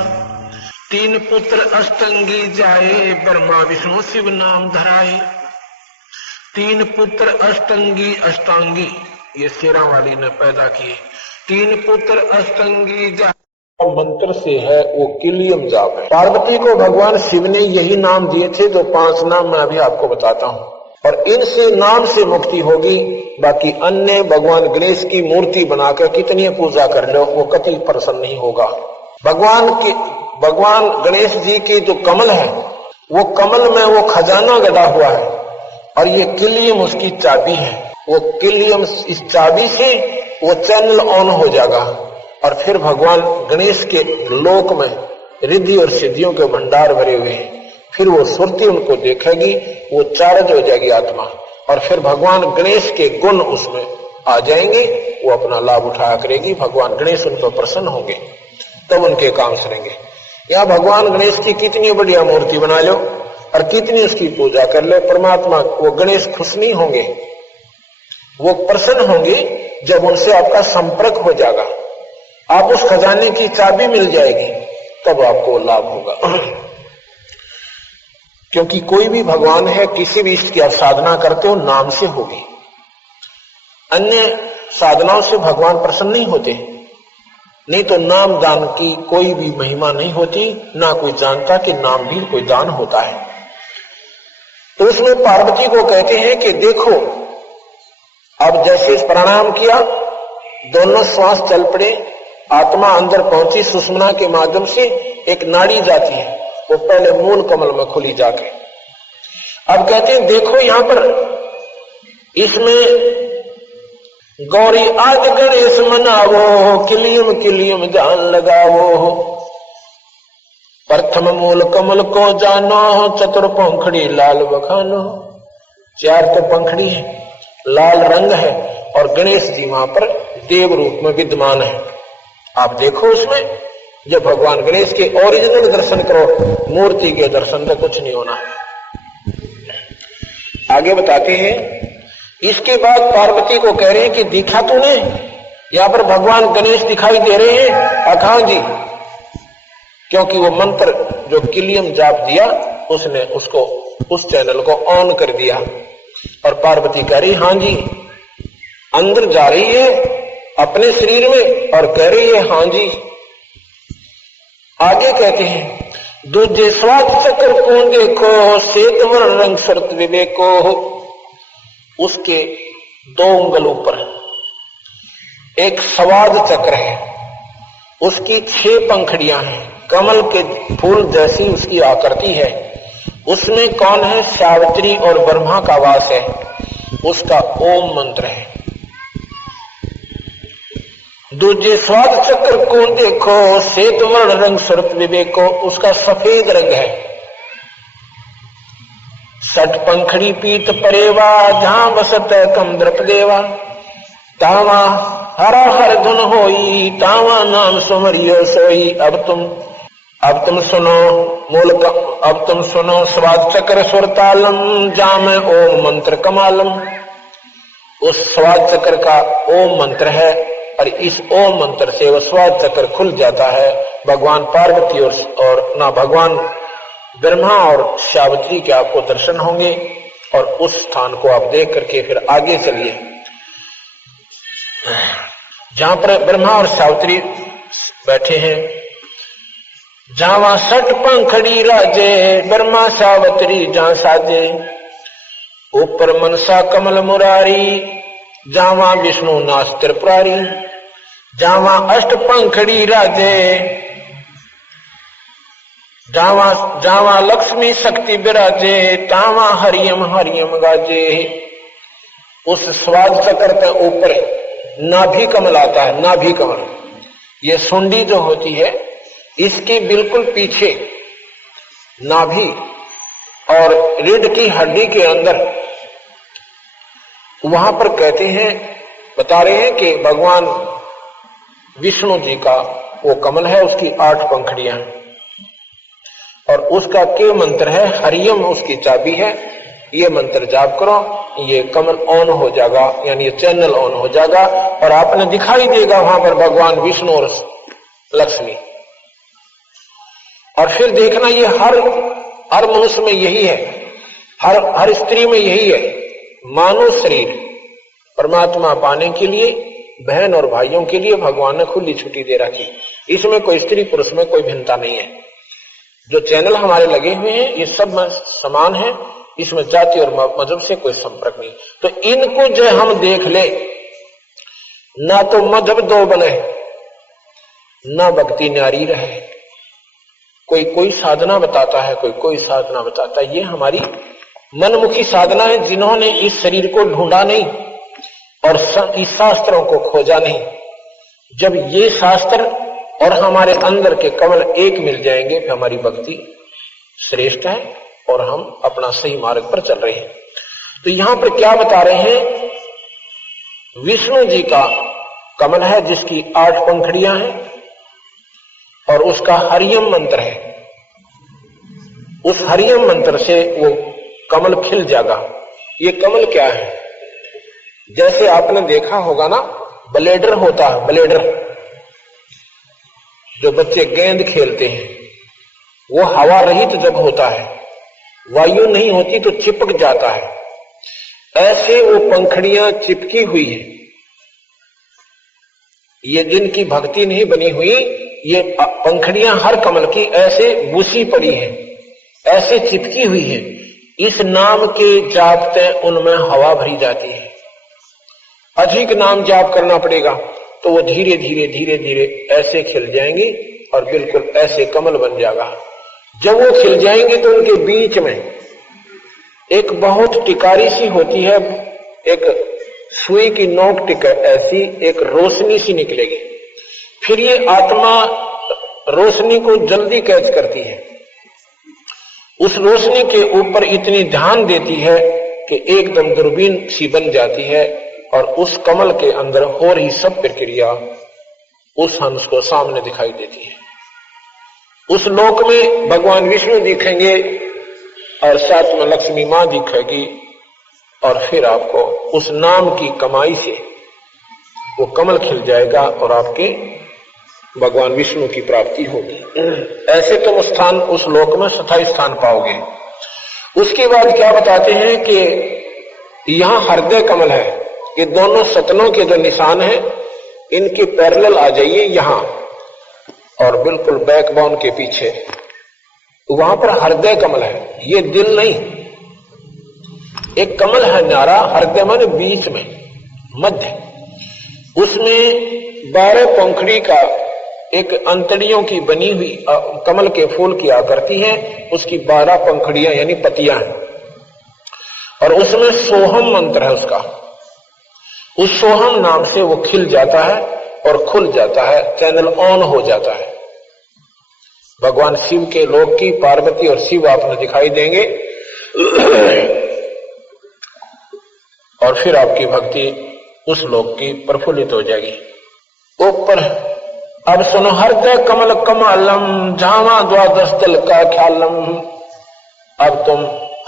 3 पुत्र अष्टंगी जाए, ब्रह्मा विष्णु शिव नाम धराए। 3 पुत्र अष्टंगी, अष्टांगी ये शेरा वाली ने पैदा किए। 3 पुत्र अष्टंगी जाए मंत्र से है, वो किलियम जाप है। पार्वती को भगवान शिव ने यही नाम दिए थे, जो 5 नाम मैं अभी आपको बताता हूँ, और इनसे नाम से मुक्ति होगी। बाकी अन्य भगवान गणेश की मूर्ति बनाकर कितनी पूजा कर लो, वो कभी प्रसन्न नहीं होगा। भगवान गणेश जी की जो कमल है, वो कमल में वो खजाना गड़ा हुआ है, और ये किलियम उसकी चाबी है। वो किलियम, इस चाबी से वो चैनल ऑन हो जाएगा, और फिर भगवान गणेश के लोक में रिद्धि और सिद्धियों के भंडार भरे हुए हैं। फिर वो सुरती उनको देखेगी, वो चार्ज हो जाएगी आत्मा, और फिर भगवान गणेश के गुण उसमें आ जाएंगे, वो अपना लाभ उठाया करेगी। भगवान गणेश उन पर प्रसन्न होंगे, तब उनके काम सरेंगे। यहाँ भगवान गणेश की कितनी बढ़िया मूर्ति बना लो और कितनी उसकी पूजा कर लो, परमात्मा वो गणेश खुश नहीं होंगे, वो प्रसन्न होंगे जब उनसे आपका संपर्क हो जाएगा। आप उस खजाने की चाबी मिल जाएगी, तब आपको लाभ होगा। क्योंकि कोई भी भगवान है, किसी भी इसकी आप साधना करते हो नाम से होगी। अन्य साधनाओं से भगवान प्रसन्न नहीं होते। नहीं तो नाम दान की कोई भी महिमा नहीं होती, ना कोई जानता कि नाम भी कोई दान होता है। तो उसमें पार्वती को कहते हैं कि देखो, अब जैसे प्राणायाम किया, दोनों श्वास चल पड़े, आत्मा अंदर पहुंची, सुषुम्ना के माध्यम से एक नाड़ी जाती है, वो पहले मूल कमल में खुली जाके। अब कहते हैं देखो यहां पर इसमें गौरी आदि गणेश मनावो, किलियम किलियम जान लगावो। प्रथम मूल कमल को जानो, चतुर पंखड़ी लाल बखानो। 4 तो पंखड़ी है, लाल रंग है, और गणेश जी वहां पर देव रूप में विद्यमान है। आप देखो उसमें, जब भगवान गणेश के ओरिजिनल दर्शन करो, मूर्ति के दर्शन से कुछ नहीं होना। आगे बताते हैं, इसके बाद पार्वती को कह रहे हैं कि दिखा तूने, यहां पर भगवान गणेश दिखाई दे रहे हैं। अखां जी, क्योंकि वो मंत्र जो किलियम जाप दिया, उसने उसको उस चैनल को ऑन कर दिया, और पार्वती कह रही हां जी, अंदर जा रही है अपने शरीर में और कह रही है हां जी। आगे कहते हैं, दूजे स्वाद चक्र को देखो, श्वेतवर रंग शरत विवेको। उसके 2 उंगल ऊपर एक स्वाद चक्र है, उसकी 6 पंखड़ियां हैं, कमल के फूल जैसी उसकी आकृति है। उसमें कौन है? सावित्री और ब्रह्मा का वास है, उसका ओम मंत्र है। दूजे स्वाद चक्र को देखो, श्वेत वर्ण रंग स्वरूप विवेको, उसका सफेद रंग है। सट पंखड़ी पीत परेवा, जहां बसत कम द्रप देवा, तावा हरा हर धुन होई, तावा नाम सुमरियो सोई। अब तुम सुनो अब तुम सुनो स्वाद चक्र सुर तालम, जाम ओम मंत्र कमालम। उस स्वाद चक्र का ओम मंत्र है और इस ओम मंत्र से वह स्वाद चक्र खुल जाता है। भगवान पार्वती और ना भगवान ब्रह्मा और सावित्री के आपको दर्शन होंगे और उस स्थान को आप देख करके फिर आगे चलिए, जहां पर ब्रह्मा और सावित्री बैठे हैं। जावा सट पंखड़ी राजे, ब्रह्मा सावित्री जहां साजे, ऊपर मनसा कमल मुरारी, जावा विष्णु नाथ त्रिपुरारी। जावा अष्ट पंखड़ी राजे, जावा लक्ष्मी शक्ति विराजे, तावा हरियम हरियम गाजे। उस स्वाद चक्र के ऊपर नाभि कमल आता है। नाभि कमल, ये सुंडी जो होती है इसके बिल्कुल पीछे नाभि और रीढ़ की हड्डी के अंदर, वहां पर कहते हैं, बता रहे हैं कि भगवान विष्णु जी का वो कमल है, उसकी 8 पंखड़ियां हैं और उसका के मंत्र है हरियम, उसकी चाबी है। ये मंत्र जाप करो, ये कमल ऑन हो जाएगा, यानी ये चैनल ऑन हो जाएगा और आपने दिखाई देगा वहां पर भगवान विष्णु और लक्ष्मी। और फिर देखना, ये हर मनुष्य में यही है, हर स्त्री में यही है। मानव शरीर परमात्मा पाने के लिए बहन और भाइयों के लिए भगवान ने खुली छुट्टी दे रखी। इसमें कोई स्त्री पुरुष में कोई भिन्नता नहीं है। जो चैनल हमारे लगे हुए हैं ये सब समान है, इसमें जाति और मजहब से कोई संपर्क नहीं। तो इनको जो हम देख ले, ना तो मजहब दो बने, ना भक्ति न्यारी रहे। कोई साधना बताता है, कोई साधना बताता है। ये हमारी मनमुखी साधना है, जिन्होंने इस शरीर को ढूंढा नहीं और इस शास्त्रों को खोजा नहीं। जब ये शास्त्र और हमारे अंदर के कमल एक मिल जाएंगे फिर हमारी भक्ति श्रेष्ठ है और हम अपना सही मार्ग पर चल रहे हैं। तो यहां पर क्या बता रहे हैं, विष्णु जी का कमल है जिसकी 8 पंखड़ियां हैं और उसका हरियम मंत्र है। उस हरियम मंत्र से वो कमल खिल जाएगा। ये कमल क्या है, जैसे आपने देखा होगा ना, ब्लेडर होता है, ब्लेडर जो बच्चे गेंद खेलते हैं, वो हवा रहित जब होता है, वायु नहीं होती तो चिपक जाता है। ऐसे वो पंखड़ियां चिपकी हुई है। ये जिनकी भक्ति नहीं बनी हुई, ये पंखड़ियां हर कमल की ऐसे बुसी पड़ी हैं, ऐसे चिपकी हुई है। इस नाम के जापते उनमें हवा भरी जाती है। अधिक नाम जाप करना पड़ेगा तो वो धीरे धीरे धीरे धीरे ऐसे खिल जाएंगी और बिल्कुल ऐसे कमल बन जाएगा। जब वो खिल जाएंगे तो उनके बीच में एक बहुत टिकारी सी होती है, एक सुई की नोक टिक ऐसी एक रोशनी सी निकलेगी। फिर ये आत्मा रोशनी को जल्दी कैच करती है, उस रोशनी के ऊपर इतनी ध्यान देती है कि एकदम दूरबीन सी बन जाती है और उस कमल के अंदर हो रही सब प्रक्रिया उस हंस को सामने दिखाई देती है। उस लोक में भगवान विष्णु दिखेंगे और साथ में लक्ष्मी मां दिखेगी और फिर आपको उस नाम की कमाई से वो कमल खिल जाएगा और आपके भगवान विष्णु की प्राप्ति होगी। ऐसे तुम स्थान उस लोक में स्थायी स्थान पाओगे। उसके बाद क्या बताते हैं कि यहां हृदय कमल है। ये दोनों सतनों के जो निशान हैं इनके पैरेलल आ जाइए यहां और बिल्कुल बैकबोन के पीछे, तो वहां पर हृदय कमल है। ये दिल नहीं, एक कमल है न्यारा, हृदय माने बीच में, मध्य। उसमें 12 पंखड़ी का एक अंतड़ियों की बनी हुई कमल के फूल की आकृति है, उसकी 12 पंखड़ियां यानी पतियां हैं और उसमें सोहम मंत्र है उसका। उस सोहम नाम से वो खिल जाता है और खुल जाता है, चैनल ऑन हो जाता है। भगवान शिव के लोक की पार्वती और शिव आपने दिखाई देंगे और फिर आपकी भक्ति उस लोक की प्रफुल्लित हो जाएगी। ऊपर अब सुनो, हृदय कमल कमालम झामा द्वादश दल का ख्यालम। अब तुम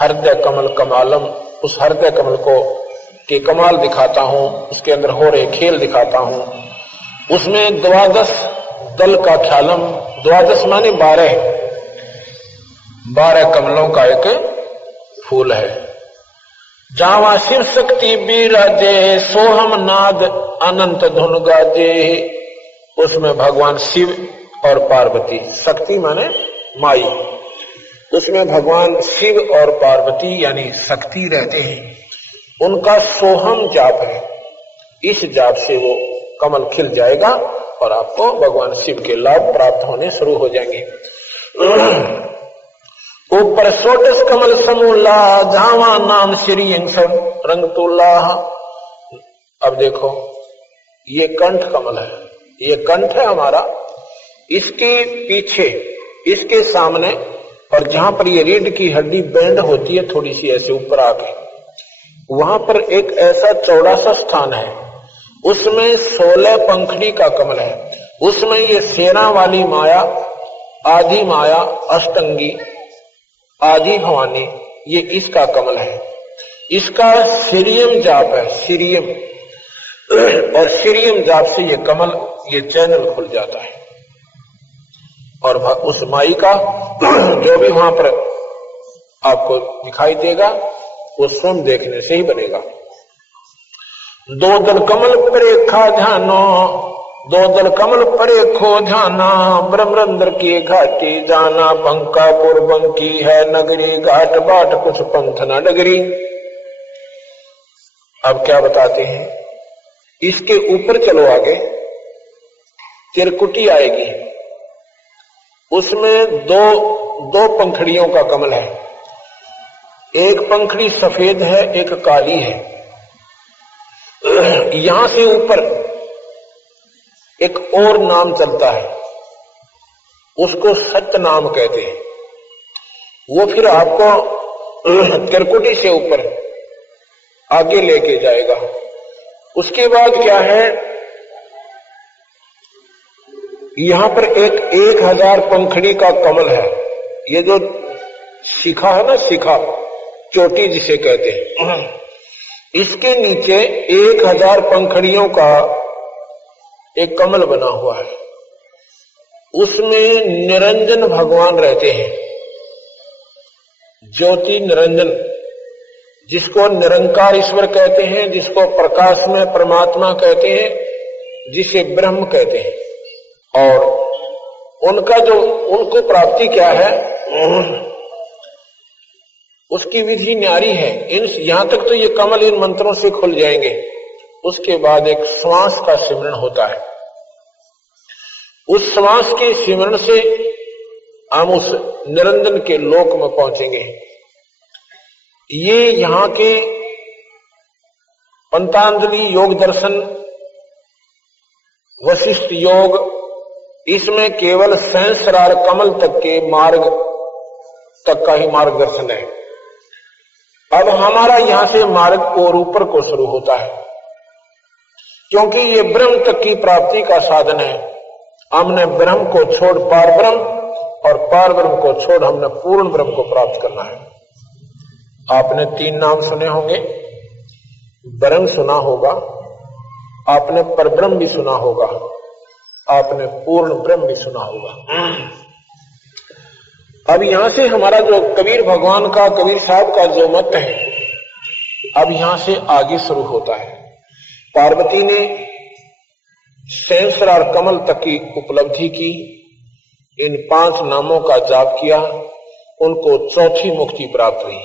हृदय कमल कमालम, उस हृदय कमल को के कमाल दिखाता हूं, उसके अंदर हो रहे खेल दिखाता हूं। उसमें द्वादश दल का ख्यालम, द्वादश माने 12 कमलों का एक फूल है। जावा शिव शक्ति बिराजे सोहम नाद अनंत धुन गाजे। उसमें भगवान शिव और पार्वती, शक्ति माने माई, उसमें भगवान शिव और पार्वती यानी शक्ति रहते हैं। उनका सोहम जाप है, इस जाप से वो कमल खिल जाएगा और आपको भगवान शिव के लाभ प्राप्त होने शुरू हो जाएंगे। ऊपर सोटस कमल समूला जावा नाम श्री रंग तुला। अब देखो, ये कंठ कमल है, ये कंठ है हमारा, इसके पीछे, इसके सामने और जहां पर ये रीढ़ की हड्डी बैंड होती है थोड़ी सी ऐसे ऊपर आके, वहां पर एक ऐसा चौड़ा सा स्थान है, उसमें 16 पंखड़ी का कमल है। उसमें ये सेना वाली माया, आदि माया, अष्टंगी, आदि भवानी, ये इसका कमल है। इसका सीरियम जाप है, सीरियम, और सीरियम जाप से ये कमल, ये चैनल खुल जाता है और उस माई का जो भी वहां पर आपको दिखाई देगा वो स्वयं देखने से ही बनेगा। दो दल कमल परेखा ध्यानो, दो दल कमल परेखो ध्याना, ब्रह्मरंद्र की घाटी जाना, बंकापुर बंकी है नगरी, घाट बाट कुछ पंथ न डगरी। अब क्या बताते हैं, इसके ऊपर चलो आगे, त्रिकुटी आएगी, उसमें दो पंखड़ियों का कमल है, एक पंखड़ी सफेद है, एक काली है। यहां से ऊपर एक और नाम चलता है, उसको सत्य नाम कहते हैं। वो फिर आपको त्रिकुटी से ऊपर आगे लेके जाएगा। उसके बाद क्या है, यहां पर एक 1000 पंखड़ी का कमल है। ये जो शिखा है ना, शिखा, चोटी जिसे कहते हैं, इसके नीचे 1000 पंखड़ियों का एक कमल बना हुआ है। उसमें निरंजन भगवान रहते हैं, ज्योति निरंजन, जिसको निरंकार ईश्वर कहते हैं, जिसको प्रकाश में परमात्मा कहते हैं, जिसे ब्रह्म कहते हैं। और उनका जो, उनको प्राप्ति क्या है, उसकी विधि न्यारी है। यहां तक तो ये कमल इन मंत्रों से खुल जाएंगे। उसके बाद एक श्वास का सिमरण होता है, उस श्वास के सिमरण से हम उस निरंजन के लोक में पहुंचेंगे। ये यहां के पंतांजलि योग दर्शन, वशिष्ठ योग, इसमें केवल सहस्रार कमल तक के मार्ग तक का ही मार्गदर्शन है। अब हमारा यहां से मार्ग और ऊपर को शुरू होता है, क्योंकि ये ब्रह्म तक की प्राप्ति का साधन है। हमने ब्रह्म को छोड़ पार ब्रह्म, और पार ब्रह्म को छोड़ हमने पूर्ण ब्रह्म को प्राप्त करना है। आपने 3 नाम सुने होंगे, ब्रह्म सुना होगा, आपने परब्रह्म भी सुना होगा, आपने पूर्ण ब्रह्म भी सुना होगा। अब यहां से हमारा जो कबीर भगवान का, कबीर साहब का जो मत है, अब यहां से आगे शुरू होता है। पार्वती ने सहस्रार कमल तक की उपलब्धि की, इन 5 नामों का जाप किया, उनको चौथी मुक्ति प्राप्त हुई।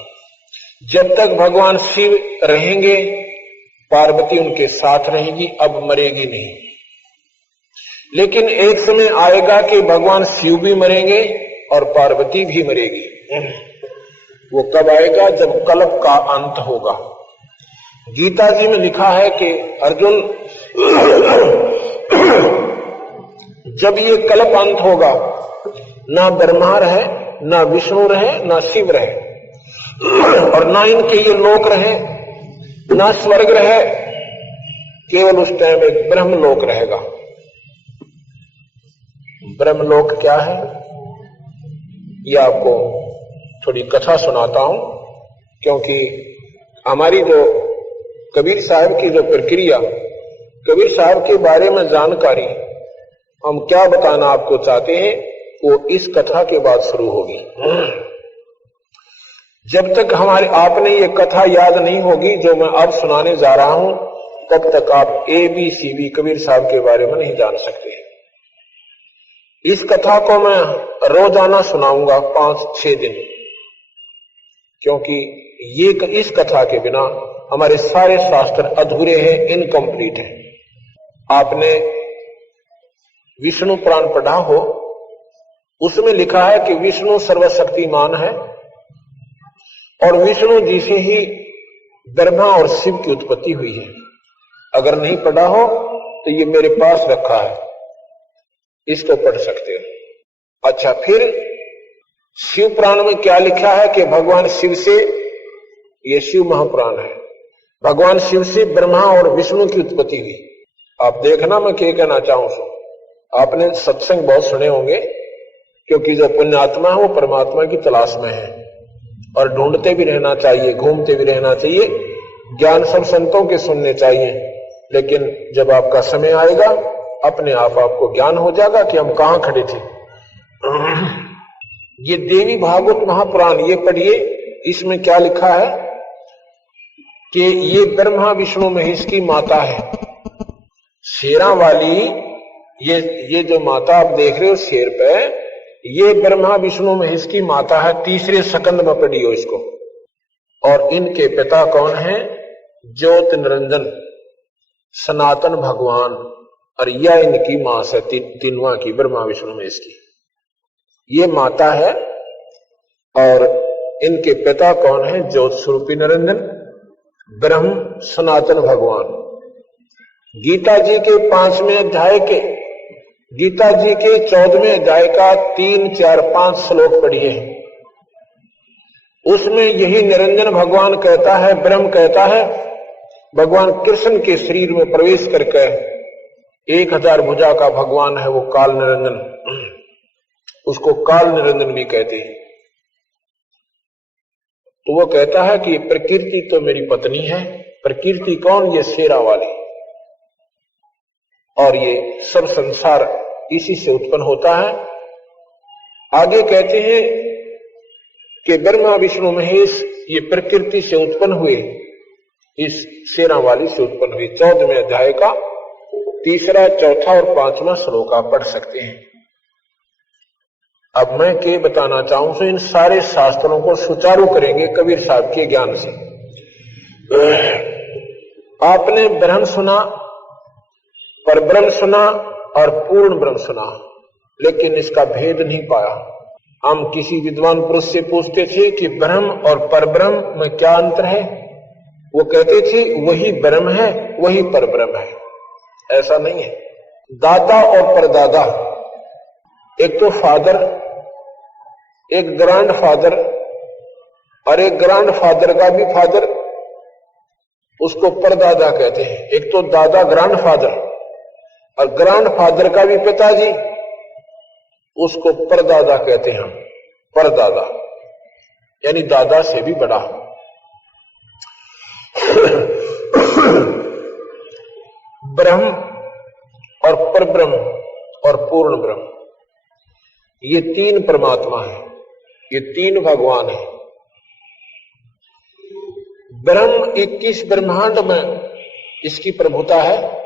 जब तक भगवान शिव रहेंगे, पार्वती उनके साथ रहेगी, अब मरेगी नहीं। लेकिन एक समय आएगा कि भगवान शिव भी मरेंगे और पार्वती भी मरेगी। वो कब आएगा, जब कल्प का अंत होगा। गीता जी में लिखा है कि अर्जुन जब ये कल्प अंत होगा, ना ब्रह्मा रहे, ना विष्णु रहे, ना शिव रहे, और ना इनके ये लोक रहे, ना स्वर्ग रहे, केवल उस टाइम एक ब्रह्मलोक रहेगा। ब्रह्मलोक क्या है, ये आपको थोड़ी कथा सुनाता हूं, क्योंकि हमारी जो कबीर साहब की जो प्रक्रिया, कबीर साहब के बारे में जानकारी हम क्या बताना आपको चाहते हैं, वो इस कथा के बाद शुरू होगी। जब तक हमारे आपने ये कथा याद नहीं होगी जो मैं अब सुनाने जा रहा हूं, तब तक आप ABCD कबीर साहब के बारे में नहीं जान सकते। इस कथा को मैं रोजाना सुनाऊंगा 5-6 दिन, क्योंकि ये इस कथा के बिना हमारे सारे शास्त्र अधूरे हैं, इनकम्प्लीट हैं। आपने विष्णु पुराण पढ़ा हो, उसमें लिखा है कि विष्णु सर्वशक्तिमान है और विष्णु जी से ही ब्रह्मा और शिव की उत्पत्ति हुई है। अगर नहीं पढ़ा हो तो ये मेरे पास रखा है, इसको पढ़ सकते हो। अच्छा, फिर शिव पुराण में क्या लिखा है कि भगवान शिव से, ये शिव महापुराण है, भगवान शिव से ब्रह्मा और विष्णु की उत्पत्ति हुई। आप देखना मैं क्या कहना चाहूं। आपने सत्संग बहुत सुने होंगे, क्योंकि जो पुण्यात्मा है वो परमात्मा की तलाश में है, और ढूंढते भी रहना चाहिए, घूमते भी रहना चाहिए। ज्ञान सब संतों के सुनने चाहिए, लेकिन जब आपका समय आएगा अपने आप आपको ज्ञान हो जाएगा कि हम कहां खड़े थे। ये देवी भागवत महापुराण ये पढ़िए, इसमें क्या लिखा है कि ये ब्रह्मा विष्णु महेश की माता है। शेरा वाली ये जो माता आप देख रहे हो शेर पे, ये ब्रह्मा विष्णु महेश की माता है। तीसरे सकंद में पढ़ियो इसको। और इनके पिता कौन है? ज्योत निरंजन सनातन भगवान, और यह इनकी मां से तीनवा की, ब्रह्मा विष्णु महेश की ये माता है। और इनके पिता कौन है? ज्योत स्वरूपी निरंजन ब्रह्म सनातन भगवान। गीता जी के 5वें अध्याय के, गीता जी के 14वें अध्याय का 3, 4, 5 श्लोक पढ़िए। उसमें यही निरंजन भगवान कहता है, ब्रह्म कहता है, भगवान कृष्ण के शरीर में प्रवेश करके 1000 भुजा का भगवान है वो काल निरंजन, उसको काल निरंजन भी कहते हैं। तो वो कहता है कि प्रकृति तो मेरी पत्नी है। प्रकृति कौन? ये शेरा वाली। और ये सब संसार इसी से उत्पन्न होता है। आगे कहते हैं कि ब्रह्मा विष्णु महेश ये प्रकृति से उत्पन्न हुए, इस शेरा वाली से उत्पन्न हुई। 14वें अध्याय का 3, 4 और 5वां श्लोक आप पढ़ सकते हैं। अब मैं क्या बताना चाहूं तो इन सारे शास्त्रों को सुचारू करेंगे कबीर साहब के ज्ञान से। आपने ब्रह्म सुना, परब्रह्म सुना और पूर्ण ब्रह्म सुना, लेकिन इसका भेद नहीं पाया। हम किसी विद्वान पुरुष से पूछते थे कि ब्रह्म और परब्रह्म में क्या अंतर है, वो कहते थे वही ब्रह्म है वही परब्रह्म है। ऐसा नहीं है। दादा और परदादा, एक तो फादर, एक ग्रैंड फादर, और एक ग्रैंड फादर का भी फादर, उसको परदादा कहते हैं। एक तो दादा ग्रैंड फादर, और ग्रैंड फादर का भी पिताजी, उसको परदादा कहते हैं। परदादा यानी दादा से भी बड़ा। ब्रह्म और परब्रह्म और पूर्ण ब्रह्म, ये 3 परमात्मा है, ये 3 भगवान है। ब्रह्म 21 ब्रह्मांड में इसकी प्रभुता है।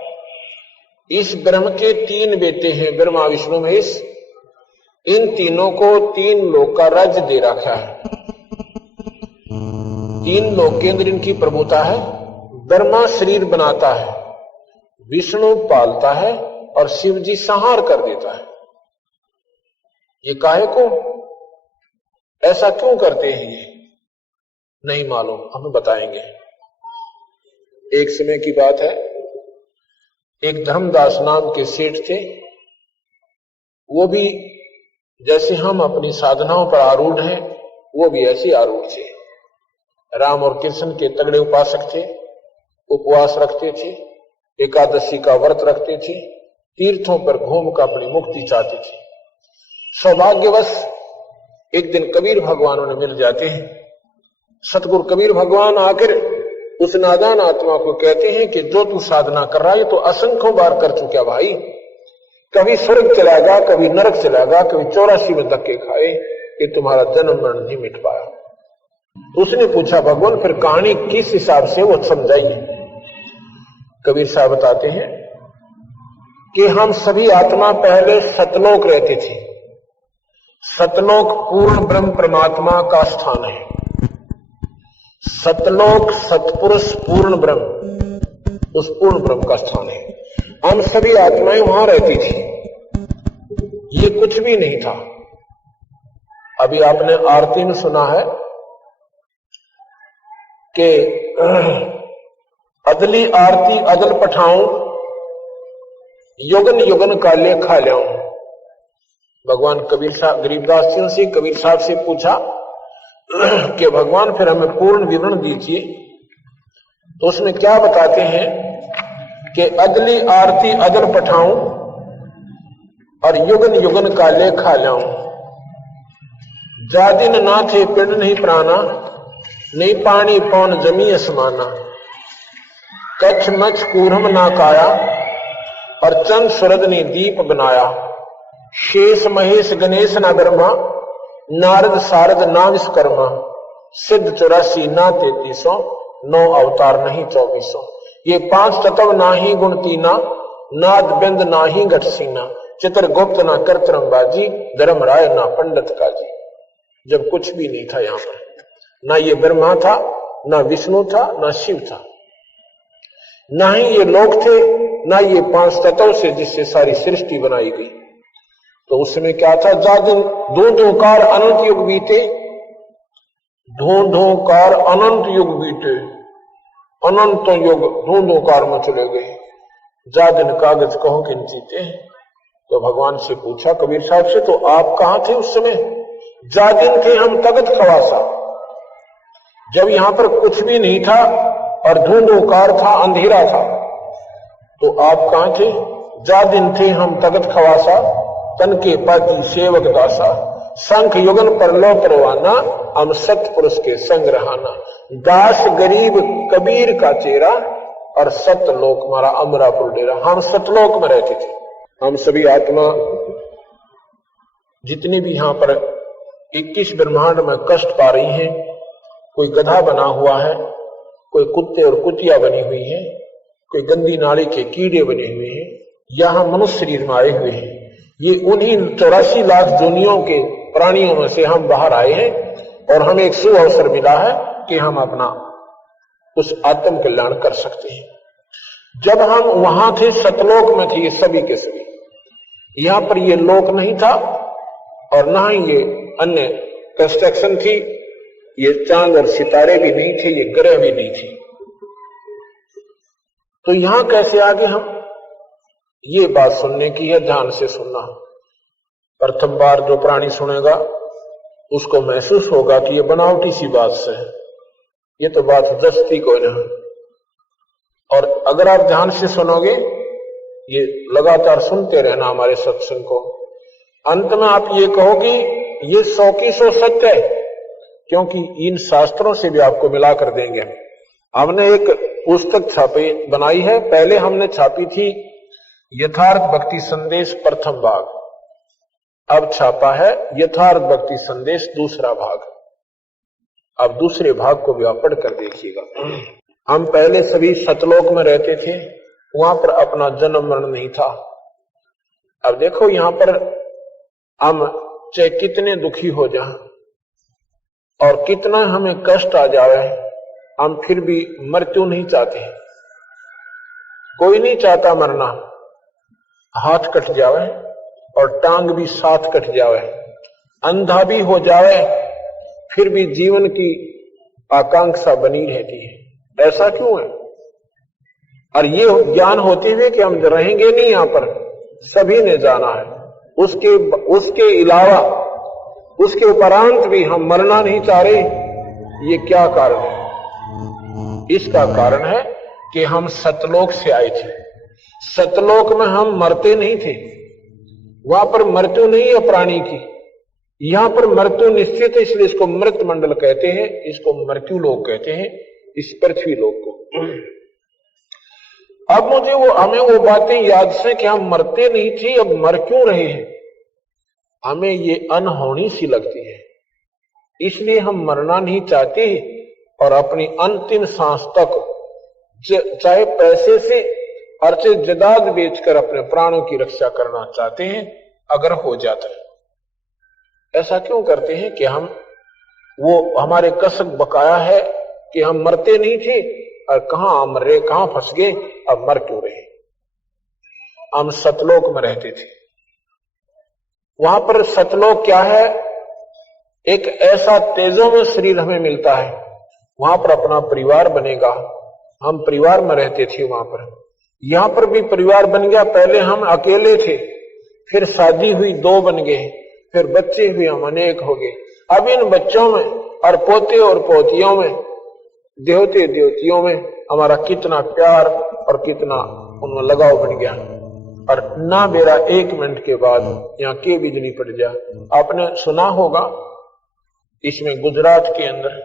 इस ब्रह्म के 3 बेटे हैं, ब्रह्मा विष्णु महेश। इन तीनों को 3 लोक का राज्य दे रखा है। 3 लोक के अंदर इनकी प्रभुता है। ब्रह्मा शरीर बनाता है, विष्णु पालता है और शिव जी संहार कर देता है। ये काहे को, ऐसा क्यों करते हैं ये नहीं मालूम, हम बताएंगे। एक समय की बात है, एक धर्मदास नाम के सेठ थे। वो भी जैसे हम अपनी साधनाओं पर आरूढ़ हैं, वो भी ऐसे आरूढ़ थे। राम और कृष्ण के तगड़े उपासक थे, उपवास रखते थे, एकादशी का व्रत रखते थे, तीर्थों पर घूम कर अपनी मुक्ति चाहते थे। सौभाग्यवश एक दिन कबीर भगवान उन्हें मिल जाते हैं। सतगुरु कबीर भगवान आकर उस नादान आत्मा को कहते हैं कि जो तू साधना कर रहा है तो असंख्यों बार कर चुका भाई, कभी स्वर्ग चलाएगा, कभी नरक चलाएगा, कभी 84 में धक्के खाए, कि तुम्हारा जन्म मरण नहीं मिट पाया। उसने पूछा भगवान फिर कहानी किस हिसाब से, वो समझाइए। कबीर साहब बताते हैं कि हम सभी आत्मा पहले सतलोक रहते थे। सतलोक पूर्ण ब्रह्म परमात्मा का स्थान है। सतलोक सतपुरुष पूर्ण ब्रह्म, उस पूर्ण ब्रह्म का स्थान है। हम सभी आत्माएं वहां रहती थी। ये कुछ भी नहीं था। अभी आपने आरती में सुना है कि अदली आरती अदल पठाऊं, युगन युगन का लेखा ल्याऊं। भगवान कबीर साहब गरीबदास जी से कबीर साहब से पूछा कि भगवान फिर हमें पूर्ण विवरण दीजिए। तो उसमें क्या बताते हैं कि अदली आरती अदल पठाऊं और युगन युगन का लेखा ल्याऊं। जा दिन ना थे पिंड नहीं प्राणा, नहीं पानी पौन जमी असमाना। कच्छ मच कूरम ना काया, और चंद सूरज ने दीप बनाया। शेष महेश गणेश ना ब्रह्मा, नारद सारद ना विश्वकर्मा। सिद्ध 84 ना 3300, 9 अवतार नहीं 2400। ये 5 तत्व ना ही गुण तीना, नाद बिंद ना ही घट सीना। चित्रगुप्त ना कर्तरंबाजी, धर्म राय ना पंडित काजी। जब कुछ भी नहीं था यहां पर, ना ये ब्रह्मा था, ना विष्णु था, ना शिव था, ना ही ये लोग थे, ना ये 5 तत्व से जिससे सारी सृष्टि बनाई गई। तो उसमें क्या था, जा दिन ढूंढो कार अनंत युग बीते, ढूंढो कार अनंत युग बीते। अनंत युग ढूंढो कार में चले गए। जा दिन कागज कहो किन जीते। तो भगवान से पूछा कबीर साहब से, तो आप कहां थे उस समय? जा दिन थे हम तगत खवासा, जब यहां पर कुछ भी नहीं था और धुंधुकार था, अंधेरा था। तो आप कहां थे? जा दिन थे हम तगत खवासा, तन के पाती सेवक दासा। संख युगन पर लो परवाना, हम सतपुरुष के संग रहाना। दास गरीब कबीर का चेहरा, और सतलोक हमारा अमरापुर डेरा। हम सतलोक में रहते थे। हम सभी आत्मा जितनी भी यहां पर 21 ब्रह्मांड में कष्ट पा रही हैं, कोई गधा बना हुआ है, कोई कुत्ते और कुतिया बनी हुई है, कोई गंदी नाली के कीड़े बने हुए हैं, यहां मनुष्य शरीर में आए हुए हैं। ये उन्हीं 84 लाख दुनियाओं के प्राणियों में से हम बाहर आए हैं, और हमें एक शुभ अवसर मिला है कि हम अपना उस आत्म कल्याण कर सकते हैं। जब हम वहां थे सतलोक में थे ये सभी के सभी। यहां पर ये लोक नहीं था, और ना ही ये अन्य कंस्ट्रक्शन थी। ये चांद और सितारे भी नहीं थे, ये ग्रह भी नहीं थे। तो यहां कैसे आ गए हम? ये बात सुनने की है, ध्यान से सुनना। प्रथम बार जो प्राणी सुनेगा उसको महसूस होगा कि ये बनावटी सी बात से है, ये तो बात जस्ती को ना। और अगर आप ध्यान से सुनोगे, ये लगातार सुनते रहना हमारे सत्संग को, अंत में आप ये कहोगे ये 100 की 100 सत्य है, क्योंकि इन शास्त्रों से भी आपको मिला कर देंगे। हमने एक पुस्तक छापी बनाई है। पहले हमने छापी थी यथार्थ भक्ति संदेश प्रथम भाग, अब छापा है यथार्थ भक्ति संदेश दूसरा भाग। अब दूसरे भाग को भी आप पढ़ कर देखिएगा। हम पहले सभी सतलोक में रहते थे, वहां पर अपना जन्म मरण नहीं था। अब देखो यहां पर हम चाहे कितने दुखी हो जाएं और कितना हमें कष्ट आ जाए, हम फिर भी मृत्यु नहीं चाहते। कोई नहीं चाहता मरना। हाथ कट जावे और टांग भी साथ कट जावे, अंधा भी हो जावे, फिर भी जीवन की आकांक्षा बनी रहती है। ऐसा क्यों है? और ये ज्ञान होते हुए कि हम रहेंगे नहीं यहां पर, सभी ने जाना है। उसके अलावा उसके उपरांत भी हम मरना नहीं चाह रहे। ये क्या कारण है? इसका कारण है कि हम सतलोक से आए थे। सतलोक में हम मरते नहीं थे, वहां पर मृत्यु नहीं है प्राणी की। यहां पर मृत्यु निश्चित है, इसलिए इसको मृत मंडल कहते हैं, इसको मृत्यु लोक कहते हैं, इस पृथ्वी लोक को। अब मुझे हमें वो बातें याद से कि हम मरते नहीं थे, अब मर क्यों रहे हैं, हमें ये अनहोनी सी लगती है। इसलिए हम मरना नहीं चाहते और अपनी अंतिम सांस तक चाहे पैसे से अर्चे जदाद बेचकर अपने प्राणों की रक्षा करना चाहते हैं, अगर हो जाता है। ऐसा क्यों करते हैं कि हम वो हमारे कसक बकाया है कि हम मरते नहीं थे और कहां मर रहे, कहां फंस गए, अब मर क्यों रहे। हम सतलोक में रहते थे, वहां पर सतलोक क्या है, एक ऐसा तेजोमय शरीर हमें मिलता है, वहां पर अपना परिवार बनेगा। हम परिवार में रहते थे वहां पर, यहां पर भी परिवार बन गया। पहले हम अकेले थे, फिर शादी हुई, 2 बन गए, फिर बच्चे हुए, हम अनेक हो गए। अब इन बच्चों में और पोते और पोतियों में, देवते देवतियों में हमारा कितना प्यार और कितना उनमें लगाव बन गया। और ना मेरा 1 मिनट के बाद यहाँ के बिजली पड़ जा। आपने सुना होगा इसमें गुजरात के अंदर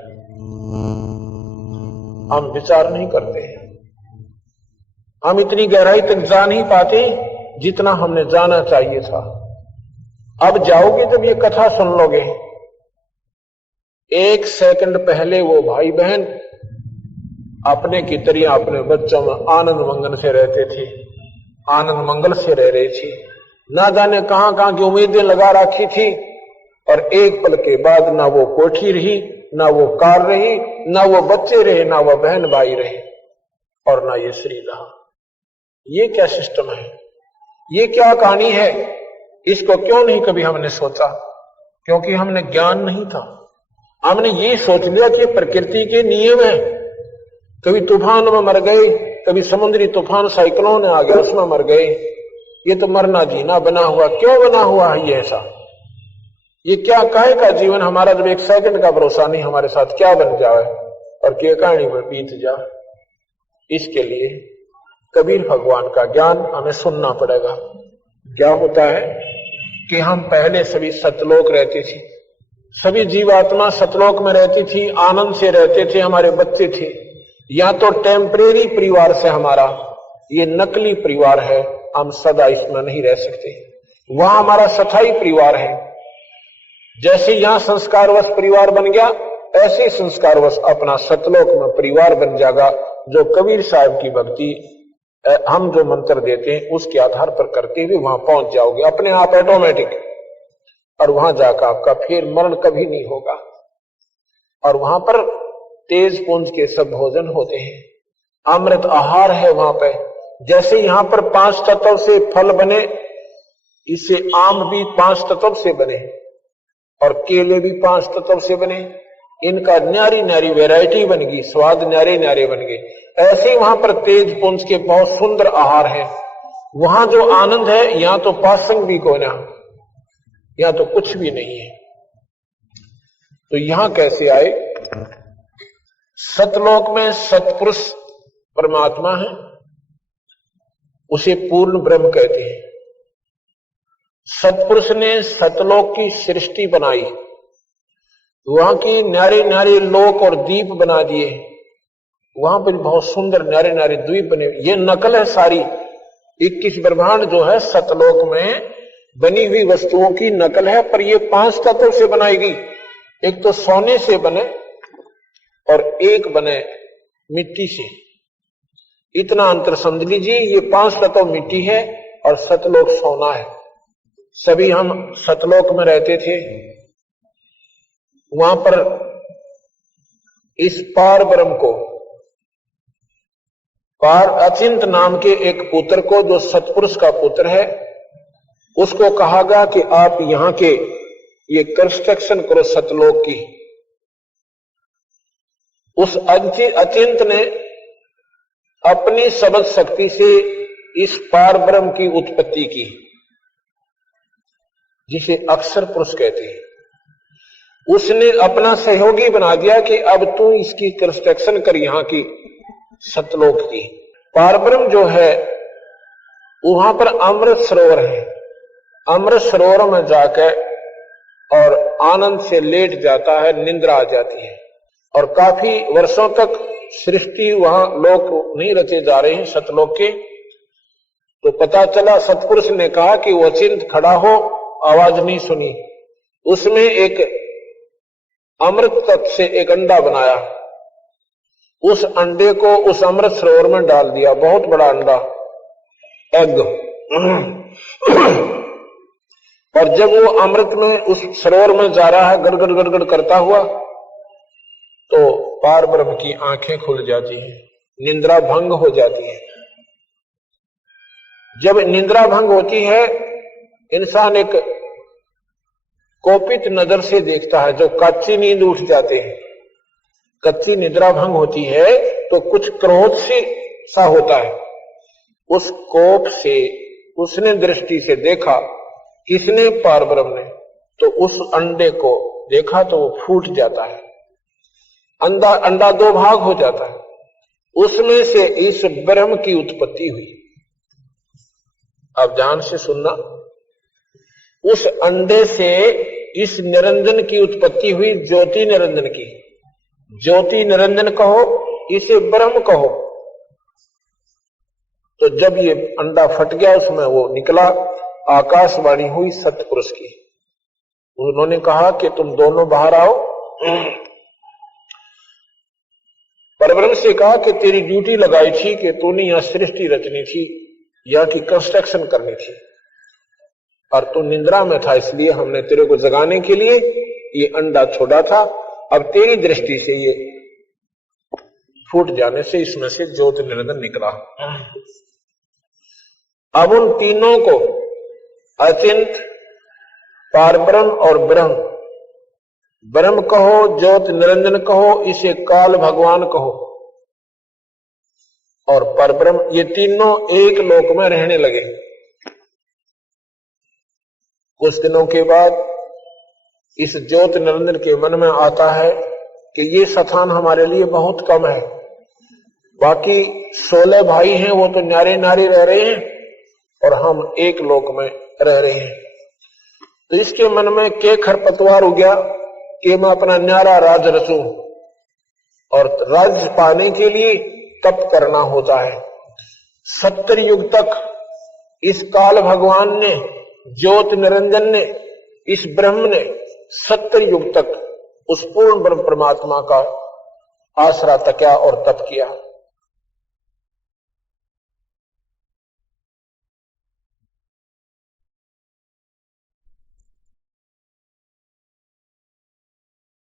हम विचार नहीं करते हैं, हम इतनी गहराई तक जा नहीं पाते जितना हमने जाना चाहिए था। अब जाओगे जब ये कथा सुन लोगे, 1 सेकंड पहले वो भाई बहन अपने की तरह अपने बच्चों में आनंद मंगल से रहते थे, आनंद मंगल से रह रही थी, ना जाने कहां कहां की उम्मीदें लगा रखी थी, और एक पल के बाद ना वो कोठी रही, ना वो कार रही, ना वो बच्चे रहे, ना वो बहन भाई रहे, और ना ये शरीर रहा। ये क्या सिस्टम है, ये क्या कहानी है? इसको क्यों नहीं कभी हमने सोचा? क्योंकि हमने ज्ञान नहीं था। हमने ये सोच लिया कि प्रकृति के नियम है, कभी तूफान में मर गए, कभी समुद्री तूफान साइक्लोन आ गया उसमें मर गए, ये तो मरना जीना बना हुआ। क्यों बना हुआ है ये ऐसा? ये क्या काहे का जीवन हमारा, जब 1 सेकंड का भरोसा नहीं हमारे साथ क्या बन जाए और क्या कहानी में बीत जाए। इसके लिए कबीर भगवान का ज्ञान हमें सुनना पड़ेगा। क्या होता है कि हम पहले सभी सतलोक रहते थे, सभी जीवात्मा सतलोक में रहती थी, आनंद से रहते थे, हमारे बच्चे थे। या तो टेम्परेरी परिवार से हमारा ये नकली परिवार है, हम सदा इसमें नहीं रह सकते। वहां हमारा स्थायी परिवार है। जैसे यहां संस्कारवश परिवार बन गया, ऐसे संस्कारवश अपना सतलोक में परिवार बन जाएगा। जो कबीर साहब की भक्ति हम जो मंत्र देते हैं उसके आधार पर करते हुए वहां पहुंच जाओगे अपने आप ऑटोमेटिक, और वहां जाकर आपका फिर मरण कभी नहीं होगा। और वहां पर तेज पुंज के सब भोजन होते हैं, अमृत आहार है वहां पे। जैसे यहां पर 5 तत्व से फल बने, इससे आम भी 5 तत्व से बने और केले भी 5 तत्व से बने। इनका न्यारी न्यारी वैरायटी बन गई, स्वाद न्यारे न्यारे बन गए। ऐसे ही वहां पर तेज पुंज के बहुत सुंदर आहार है। वहां जो आनंद है, यहां तो पासंग भी को ना, यहां तो कुछ भी नहीं है। तो यहां कैसे आए? सतलोक में सतपुरुष परमात्मा है, उसे पूर्ण ब्रह्म कहते हैं। सतपुरुष ने सतलोक की सृष्टि बनाई, वहां की न्यारे न्यारे लोक और द्वीप बना दिए। वहां पर बहुत सुंदर न्यारे न्यारे द्वीप बने। ये नकल है सारी, 21 ब्रह्मांड जो है सतलोक में बनी हुई वस्तुओं की नकल है, पर ये 5 तत्वों से बनाई गई। एक तो सोने से बने और एक बने मिट्टी से। इतना अंतर समझ लीजिए, ये 5 तत्व मिट्टी है और सतलोक सोना है। सभी हम सतलोक में रहते थे, वहां पर इस पार ब्रह्म को, पार अचिंत नाम के एक पुत्र को, जो सतपुरुष का पुत्र है, उसको कहा गया कि आप यहां के ये कंस्ट्रक्शन करो सतलोक की। उस अचिंत ने अपनी शब्द शक्ति से इस पार ब्रह्म की उत्पत्ति की, जिसे अक्षर पुरुष कहते हैं। उसने अपना सहयोगी बना दिया कि अब तू इसकी कंस्ट्रक्शन कर, यहां की सतलोक की। पार ब्रह्म जो है वहां पर अमृत सरोवर है। अमृत सरोवर में जाकर और आनंद से लेट जाता है, निंद्रा आ जाती है। और काफी वर्षों तक सृष्टि वहां लोक नहीं रचे जा रहे हैं सतलोक के। तो पता चला, सतपुरुष ने कहा कि वो चिंत खड़ा हो, आवाज नहीं सुनी। उसमें एक अमृत तत्व से एक अंडा बनाया, उस अंडे को उस अमृत सरोवर में डाल दिया। बहुत बड़ा अंडा, एग। और जब वो अमृत में उस सरोवर में जा रहा है गड़गड़ गड़गड़ करता हुआ, तो पार ब्रह्म की आंखें खुल जाती हैं, निंद्रा भंग हो जाती है। जब निंद्रा भंग होती है, इंसान एक कोपित नजर से देखता है। जो कच्ची नींद उठ जाते हैं, कच्ची निद्रा भंग होती है तो कुछ क्रोध से सा होता है। उस कोप से उसने दृष्टि से देखा, किसने? पार ब्रह्म ने। तो उस अंडे को देखा तो वो फूट जाता है, अंडा दो भाग हो जाता है। उसमें से इस ब्रह्म की उत्पत्ति हुई। अब ध्यान से सुनना, उस अंडे से इस निरंजन की उत्पत्ति हुई, ज्योति निरंजन की। ज्योति निरंजन कहो, इसे ब्रह्म कहो। तो जब ये अंडा फट गया, उसमें वो निकला, आकाशवाणी हुई सतपुरुष की। उन्होंने कहा कि तुम दोनों बाहर आओ। परब्रह्म से कहा कि तेरी ड्यूटी लगाई थी कि तूने यहां सृष्टि रचनी थी, यहां की कंस्ट्रक्शन करनी थी, और तू निंद्रा में था, इसलिए हमने तेरे को जगाने के लिए ये अंडा छोड़ा था। अब तेरी दृष्टि से ये फूट जाने से इसमें से ज्योत निरंजन निकला। अब उन तीनों को, अचिंत, पारब्रह्म और ब्रह्म, ब्रह्म कहो, ज्योत निरंजन कहो, इसे काल भगवान कहो, और परब्रह्म, ये तीनों एक लोक में रहने लगे। कुछ दिनों के बाद इस ज्योत निरंजन के मन में आता है कि ये स्थान हमारे लिए बहुत कम है। बाकी 16 भाई हैं, वो तो न्यारे न्यारे रह रहे हैं और हम एक लोक में रह रहे हैं। तो इसके मन में के खरपतवार हो गया कि मैं अपना न्यारा राज रचूं, और राज पाने के लिए तप करना होता है। 70 युग तक इस काल भगवान ने, ज्योत निरंजन ने, इस ब्रह्म ने 70 युग तक उस पूर्ण ब्रह्म परमात्मा का आसरा तकिया और तप किया।